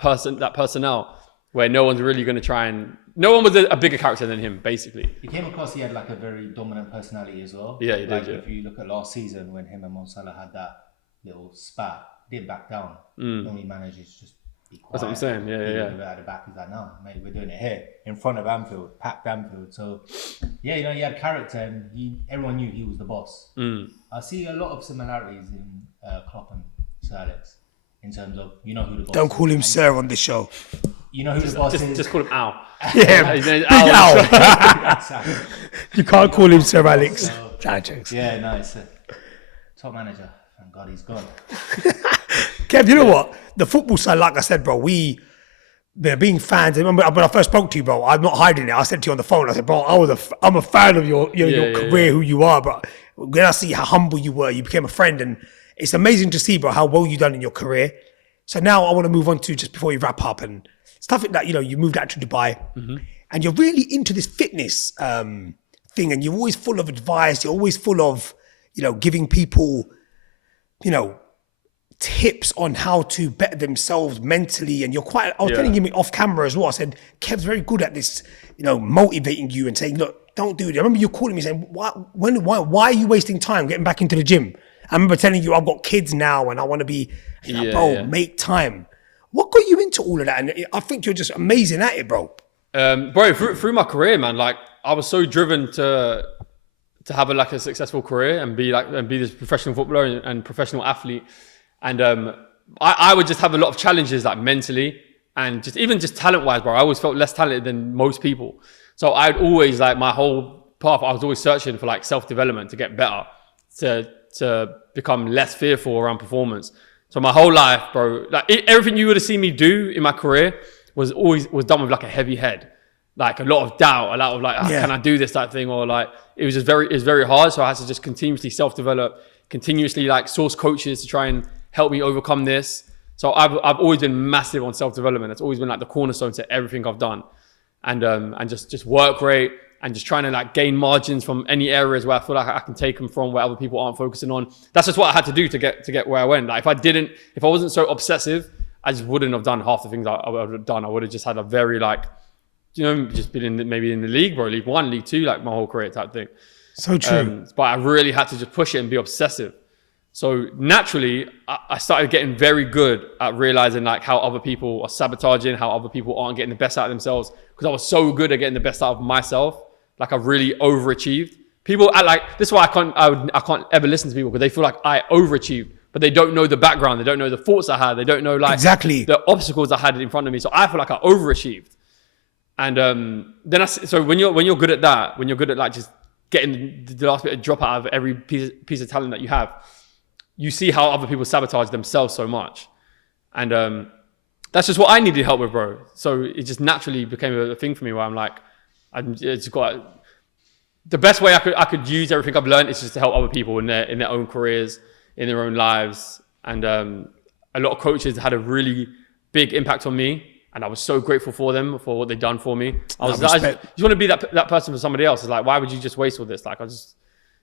personnel where no one's really going to try and. No one was a bigger character than him, basically. He came across. He had like a very dominant personality as well. Yeah, he did. If you look at last season when him and Mo Salah had that little spat, he didn't back down. Normally managers just be quiet. That's what I'm saying. Yeah. At the back, he's like, no, mate, we're doing it here in front of Anfield, packed Anfield. So, yeah, you know, he had character, and everyone knew he was the boss. I see a lot of similarities in Klopp and Sir Alex in terms of, you know, who the boss. Don't call him Sir on this show. You know who the boss is. Just call him Al. Yeah, His name's Big Al. Al. You can't call him Sir Alex. Jokes. Yeah, nice. Top manager. Thank God he's gone. Kev, you know what? The football side, like I said, bro, being fans. I remember when I first spoke to you, bro, I'm not hiding it. I said to you on the phone, I said, bro, I'm a fan of your career, who you are, but when I see how humble you were, you became a friend, and it's amazing to see, bro, how well you've done in your career. So now I want to move on to, just before we wrap up, and stuff like that, you know, you moved out to Dubai, and you're really into this fitness thing, and you're always full of advice. You're always full of, you know, giving people, you know, tips on how to better themselves mentally. And you're quite, I was telling you off camera as well, I said, Kev's very good at this, you know, motivating you and saying, look, don't do it. I remember you calling me saying, why are you wasting time getting back into the gym? I remember telling you, I've got kids now and I want to be, make time. What got you into all of that? And I think you're just amazing at it, bro. Bro, through my career, man, like I was so driven to have a successful career and be this professional footballer and professional athlete. And I would just have a lot of challenges, like mentally and just talent wise, bro. I always felt less talented than most people. So I'd always, like, my whole path, I was always searching for like self-development to get better, to become less fearful around performance. So my whole life, bro, like everything you would have seen me do in my career was done with like a heavy head, like a lot of doubt, a lot of like, can I do this type thing? Or like, it was very hard. So I had to just continuously self-develop, continuously like source coaches to try and help me overcome this. So I've always been massive on self-development. It's always been like the cornerstone to everything I've done. And just work rate and just trying to like gain margins from any areas where I feel like I can take them from where other people aren't focusing on. That's just what I had to do to get where I went. Like if I wasn't so obsessive, I just wouldn't have done half the things I would have done. I would have just had a very like, you know, just been maybe in the league, bro, League One, League Two, like my whole career type thing. So true. But I really had to just push it and be obsessive. So naturally, I started getting very good at realizing like how other people are sabotaging, how other people aren't getting the best out of themselves. Because I was so good at getting the best out of myself. Like I really overachieved. People act like, this is why I can't ever listen to people, because they feel like I overachieved, but they don't know the background. They don't know the thoughts I had. They don't know like exactly the obstacles I had in front of me. So I feel like I overachieved. And so when you're good at that, when you're good at like just getting the last bit of drop out of every piece of talent that you have, you see how other people sabotage themselves so much. And that's just what I needed help with, bro. So it just naturally became a thing for me where I'm like, the best way I could use everything I've learned is just to help other people in their own careers, in their own lives. And a lot of coaches had a really big impact on me. And I was so grateful for them, for what they've done for me. I just want to be that person for somebody else. It's like, why would you just waste all this? Like, I just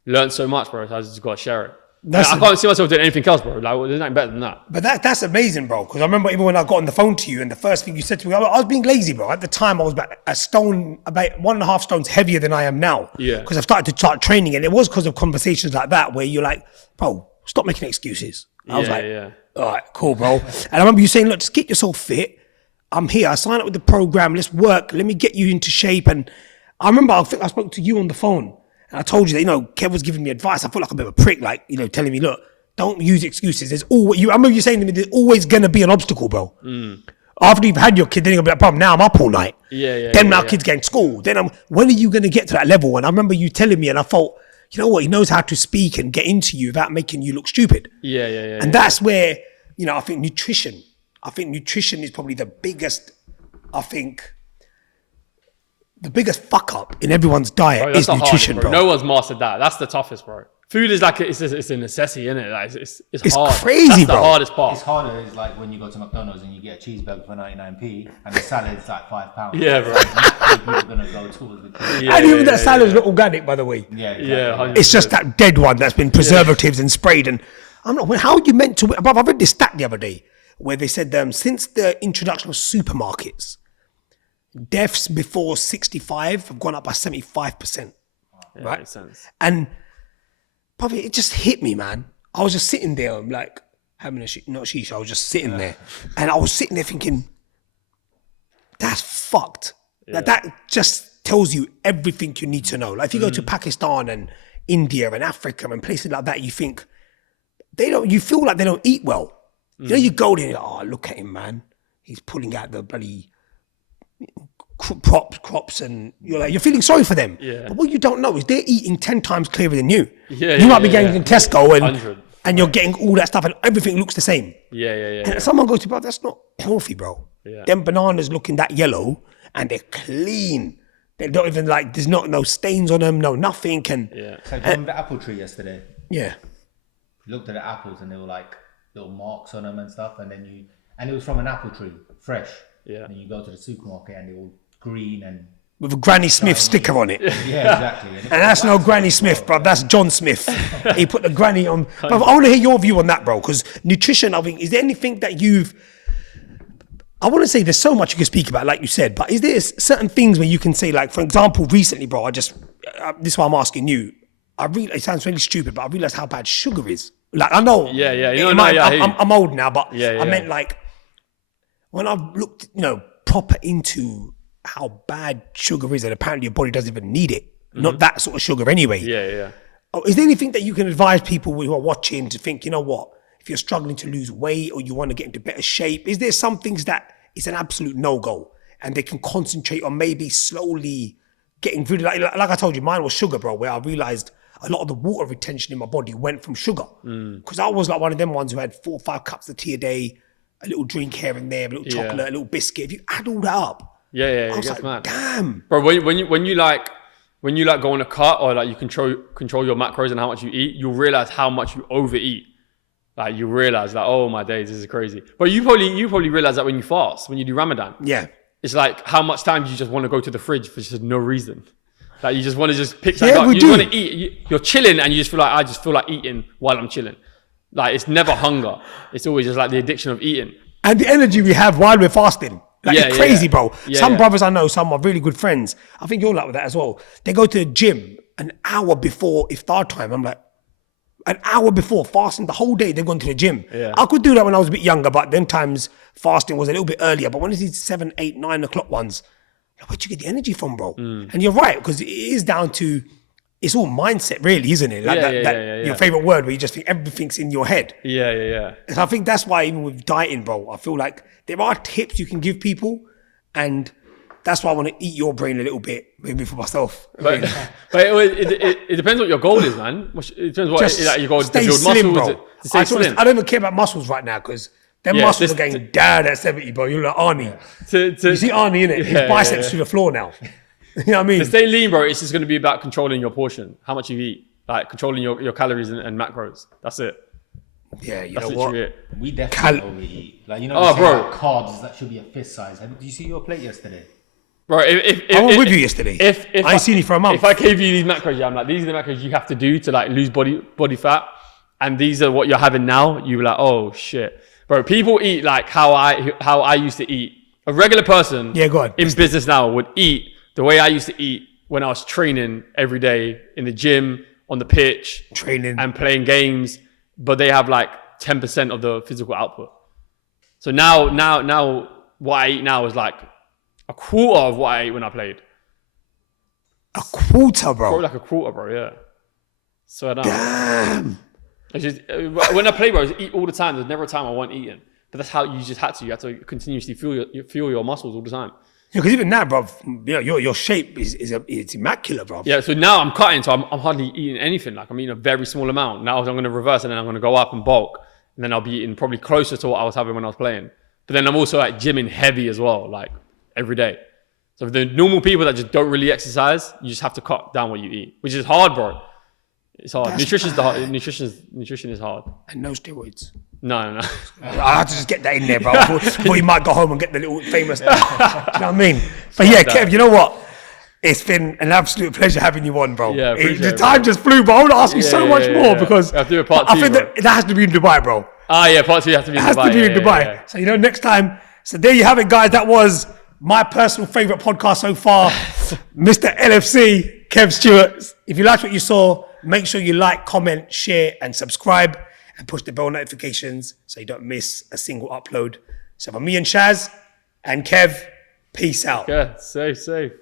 learned so much, bro. So I just got to share it. I can't see myself doing anything else, bro. Like, there's nothing better than that. But that's amazing, bro. Because I remember even when I got on the phone to you, and the first thing you said to me, I was being lazy, bro. At the time, I was about 1.5 stones heavier than I am now. Yeah. Because I started to start training, and it was because of conversations like that where you're like, bro, stop making excuses. I was like, all right, cool, bro. And I remember you saying, look, just get yourself fit. I'm here. I sign up with the program. Let's work. Let me get you into shape. And I remember, I think I spoke to you on the phone. And I told you that, you know, Kev was giving me advice. I felt like a bit of a prick, like, you know, telling me, look, don't use excuses. There's always, I remember you saying to me, there's always going to be an obstacle, bro. After you've had your kid, then you're going to be like, problem. Now I'm up all night. Then now kids getting school. Then when are you going to get to that level? And I remember you telling me, and I thought, you know what, he knows how to speak and get into you without making you look stupid. And that's where, you know, I think nutrition is probably the biggest fuck up in everyone's diet is nutrition, bro. No one's mastered that. That's the toughest, bro. Food is like, it's a necessity, isn't it? Like, it's hard. Crazy, That's bro. the hardest part. It's harder is like when you go to McDonald's and you get a cheeseburger for 99p and the salad's like £5. Yeah, bro. People are going to go towards the And even that salad's not organic, by the way. Yeah, exactly. It's just that dead one that's been preservatives and sprayed. And I'm not, how are you meant to, I read this stat the other day where they said since the introduction of supermarkets, deaths before 65 have gone up by 75%. Yeah, right? Makes sense. And probably it just hit me, man. I was just sitting there, I'm like, having not shisha, I was just sitting there. And I was sitting there thinking, that's fucked. Yeah. That just tells you everything you need to know. Like if you go to Pakistan and India and Africa and places like that, you think, you feel like they don't eat well. You know, you go there, oh, look at him, man. He's pulling out the bloody crops and you're feeling sorry for them. Yeah. But what you don't know is they're eating 10 times clearer than you. Yeah, you might be going to Tesco and and you're getting all that stuff and everything looks the same. And someone goes to, bro, that's not healthy, bro. Yeah. Them bananas looking that yellow and they're clean. They don't even there's no stains on them, no nothing. And So from the apple tree yesterday. Yeah. Looked at the apples and they were like little marks on them and stuff, and it was from an apple tree, fresh. Yeah. And you go to the supermarket and they're all green and with a Granny Smith sticker on it. yeah, exactly. And that's no Granny Smith, bro. That's John Smith. He put the granny on. But I want to hear your view on that, bro. Because nutrition, I think, is there anything that I want to say there's so much you can speak about, like you said, but is there certain things where you can say, like, for example, recently, bro, this is why I'm asking you. It sounds really stupid, but I realized how bad sugar is. Like, I know. I'm old now, but I meant like, when I've looked, proper into how bad sugar is, and apparently your body doesn't even need it. Not that sort of sugar anyway. Is there anything that you can advise people who are watching to think, you know what, if you're struggling to lose weight or you want to get into better shape, is there some things that it's an absolute no-go and they can concentrate on maybe slowly getting rid of, like I told you, mine was sugar, bro, where I realized a lot of the water retention in my body went from sugar. Because I was like one of them ones who had 4 or 5 cups of tea a day, a little drink here and there, a little chocolate, a little biscuit. If you add all that up, I was like, mad. Damn. Bro, when you go on a cut or like you control your macros and how much you eat, you'll realize how much you overeat. Like you realize like, oh my days, this is crazy. But you probably realize that when you fast, when you do Ramadan. Yeah. It's like how much time do you just want to go to the fridge for just no reason. Like you just want to just pick something up. You want to eat. You're chilling and you just feel like, I just feel like eating while I'm chilling. Like it's never hunger. It's always just like the addiction of eating. And the energy we have while we're fasting. Like it's crazy, bro. Some brothers I know, some are really good friends. I think you're like with that as well. They go to the gym an hour before iftar time. I'm like, an hour before fasting, the whole day they've gone to the gym. Yeah. I could do that when I was a bit younger, but then times fasting was a little bit earlier. But when it's these 7, 8, 9 o'clock ones, like, where'd you get the energy from, bro? And you're right, because it is down to, it's all mindset really, isn't it? Like your favorite word where you just think everything's in your head. And I think that's why even with dieting, bro, I feel like there are tips you can give people, and that's why I want to eat your brain a little bit, maybe for myself. But it depends what your goal is, man. It depends what your goal is to build slim, muscle. Bro. I don't even care about muscles right now because them muscles are going down at 70, bro. You're like Arnie. You see Arnie, innit? His biceps to the floor now. You know what I mean? To stay lean, bro, it's just going to be about controlling your portion, how much you eat, like controlling your calories and macros. That's it. Yeah, you That's know what? It. We definitely overeat. Like, you know, bro, carbs, that should be a fist size. Did you see your plate yesterday? Bro, I went with you yesterday. I ain't seen you for a month. If I gave you these macros, I'm like, these are the macros you have to do to like lose body fat, and these are what you're having now. You were like, oh shit, bro. People eat like how I used to eat. A regular person, go on. In business now would eat the way I used to eat when I was training every day in the gym, on the pitch, training and playing games. But they have like 10% of the physical output. So now what I eat now is like a quarter of what I ate when I played. A quarter, bro? Probably like a quarter, bro, yeah. So I don't. Damn. It's just, when I play, bro, I just eat all the time. There's never a time I wasn't eating. But that's how you just had to. You had to continuously fuel your muscles all the time. Yeah, because even now, bro, your shape is immaculate, bro. Yeah, so now I'm cutting, so I'm hardly eating anything. Like I'm eating a very small amount. Now I'm going to reverse and then I'm going to go up and bulk. And then I'll be eating probably closer to what I was having when I was playing. But then I'm also like gymming heavy as well, like every day. So for the normal people that just don't really exercise, you just have to cut down what you eat, which is hard, bro. It's hard. Nutrition is hard. And no steroids. No. I had to just get that in there, bro. Before you might go home and get the little famous. You know what I mean? But yeah, Kev, you know what? It's been an absolute pleasure having you on, bro. Yeah, the time just flew, bro. I want to ask you so much more because I have to do a part 2, I think that has to be in Dubai, bro. Part 2 has to be in Dubai. It has to be in Dubai. Yeah. So, next time. So there you have it, guys. That was my personal favorite podcast so far. Mr. LFC, Kev Stewart. If you liked what you saw, make sure you like, comment, share, and subscribe. and push the bell notifications so you don't miss a single upload. So for me and Shaz and Kev, peace out. Yeah, safe.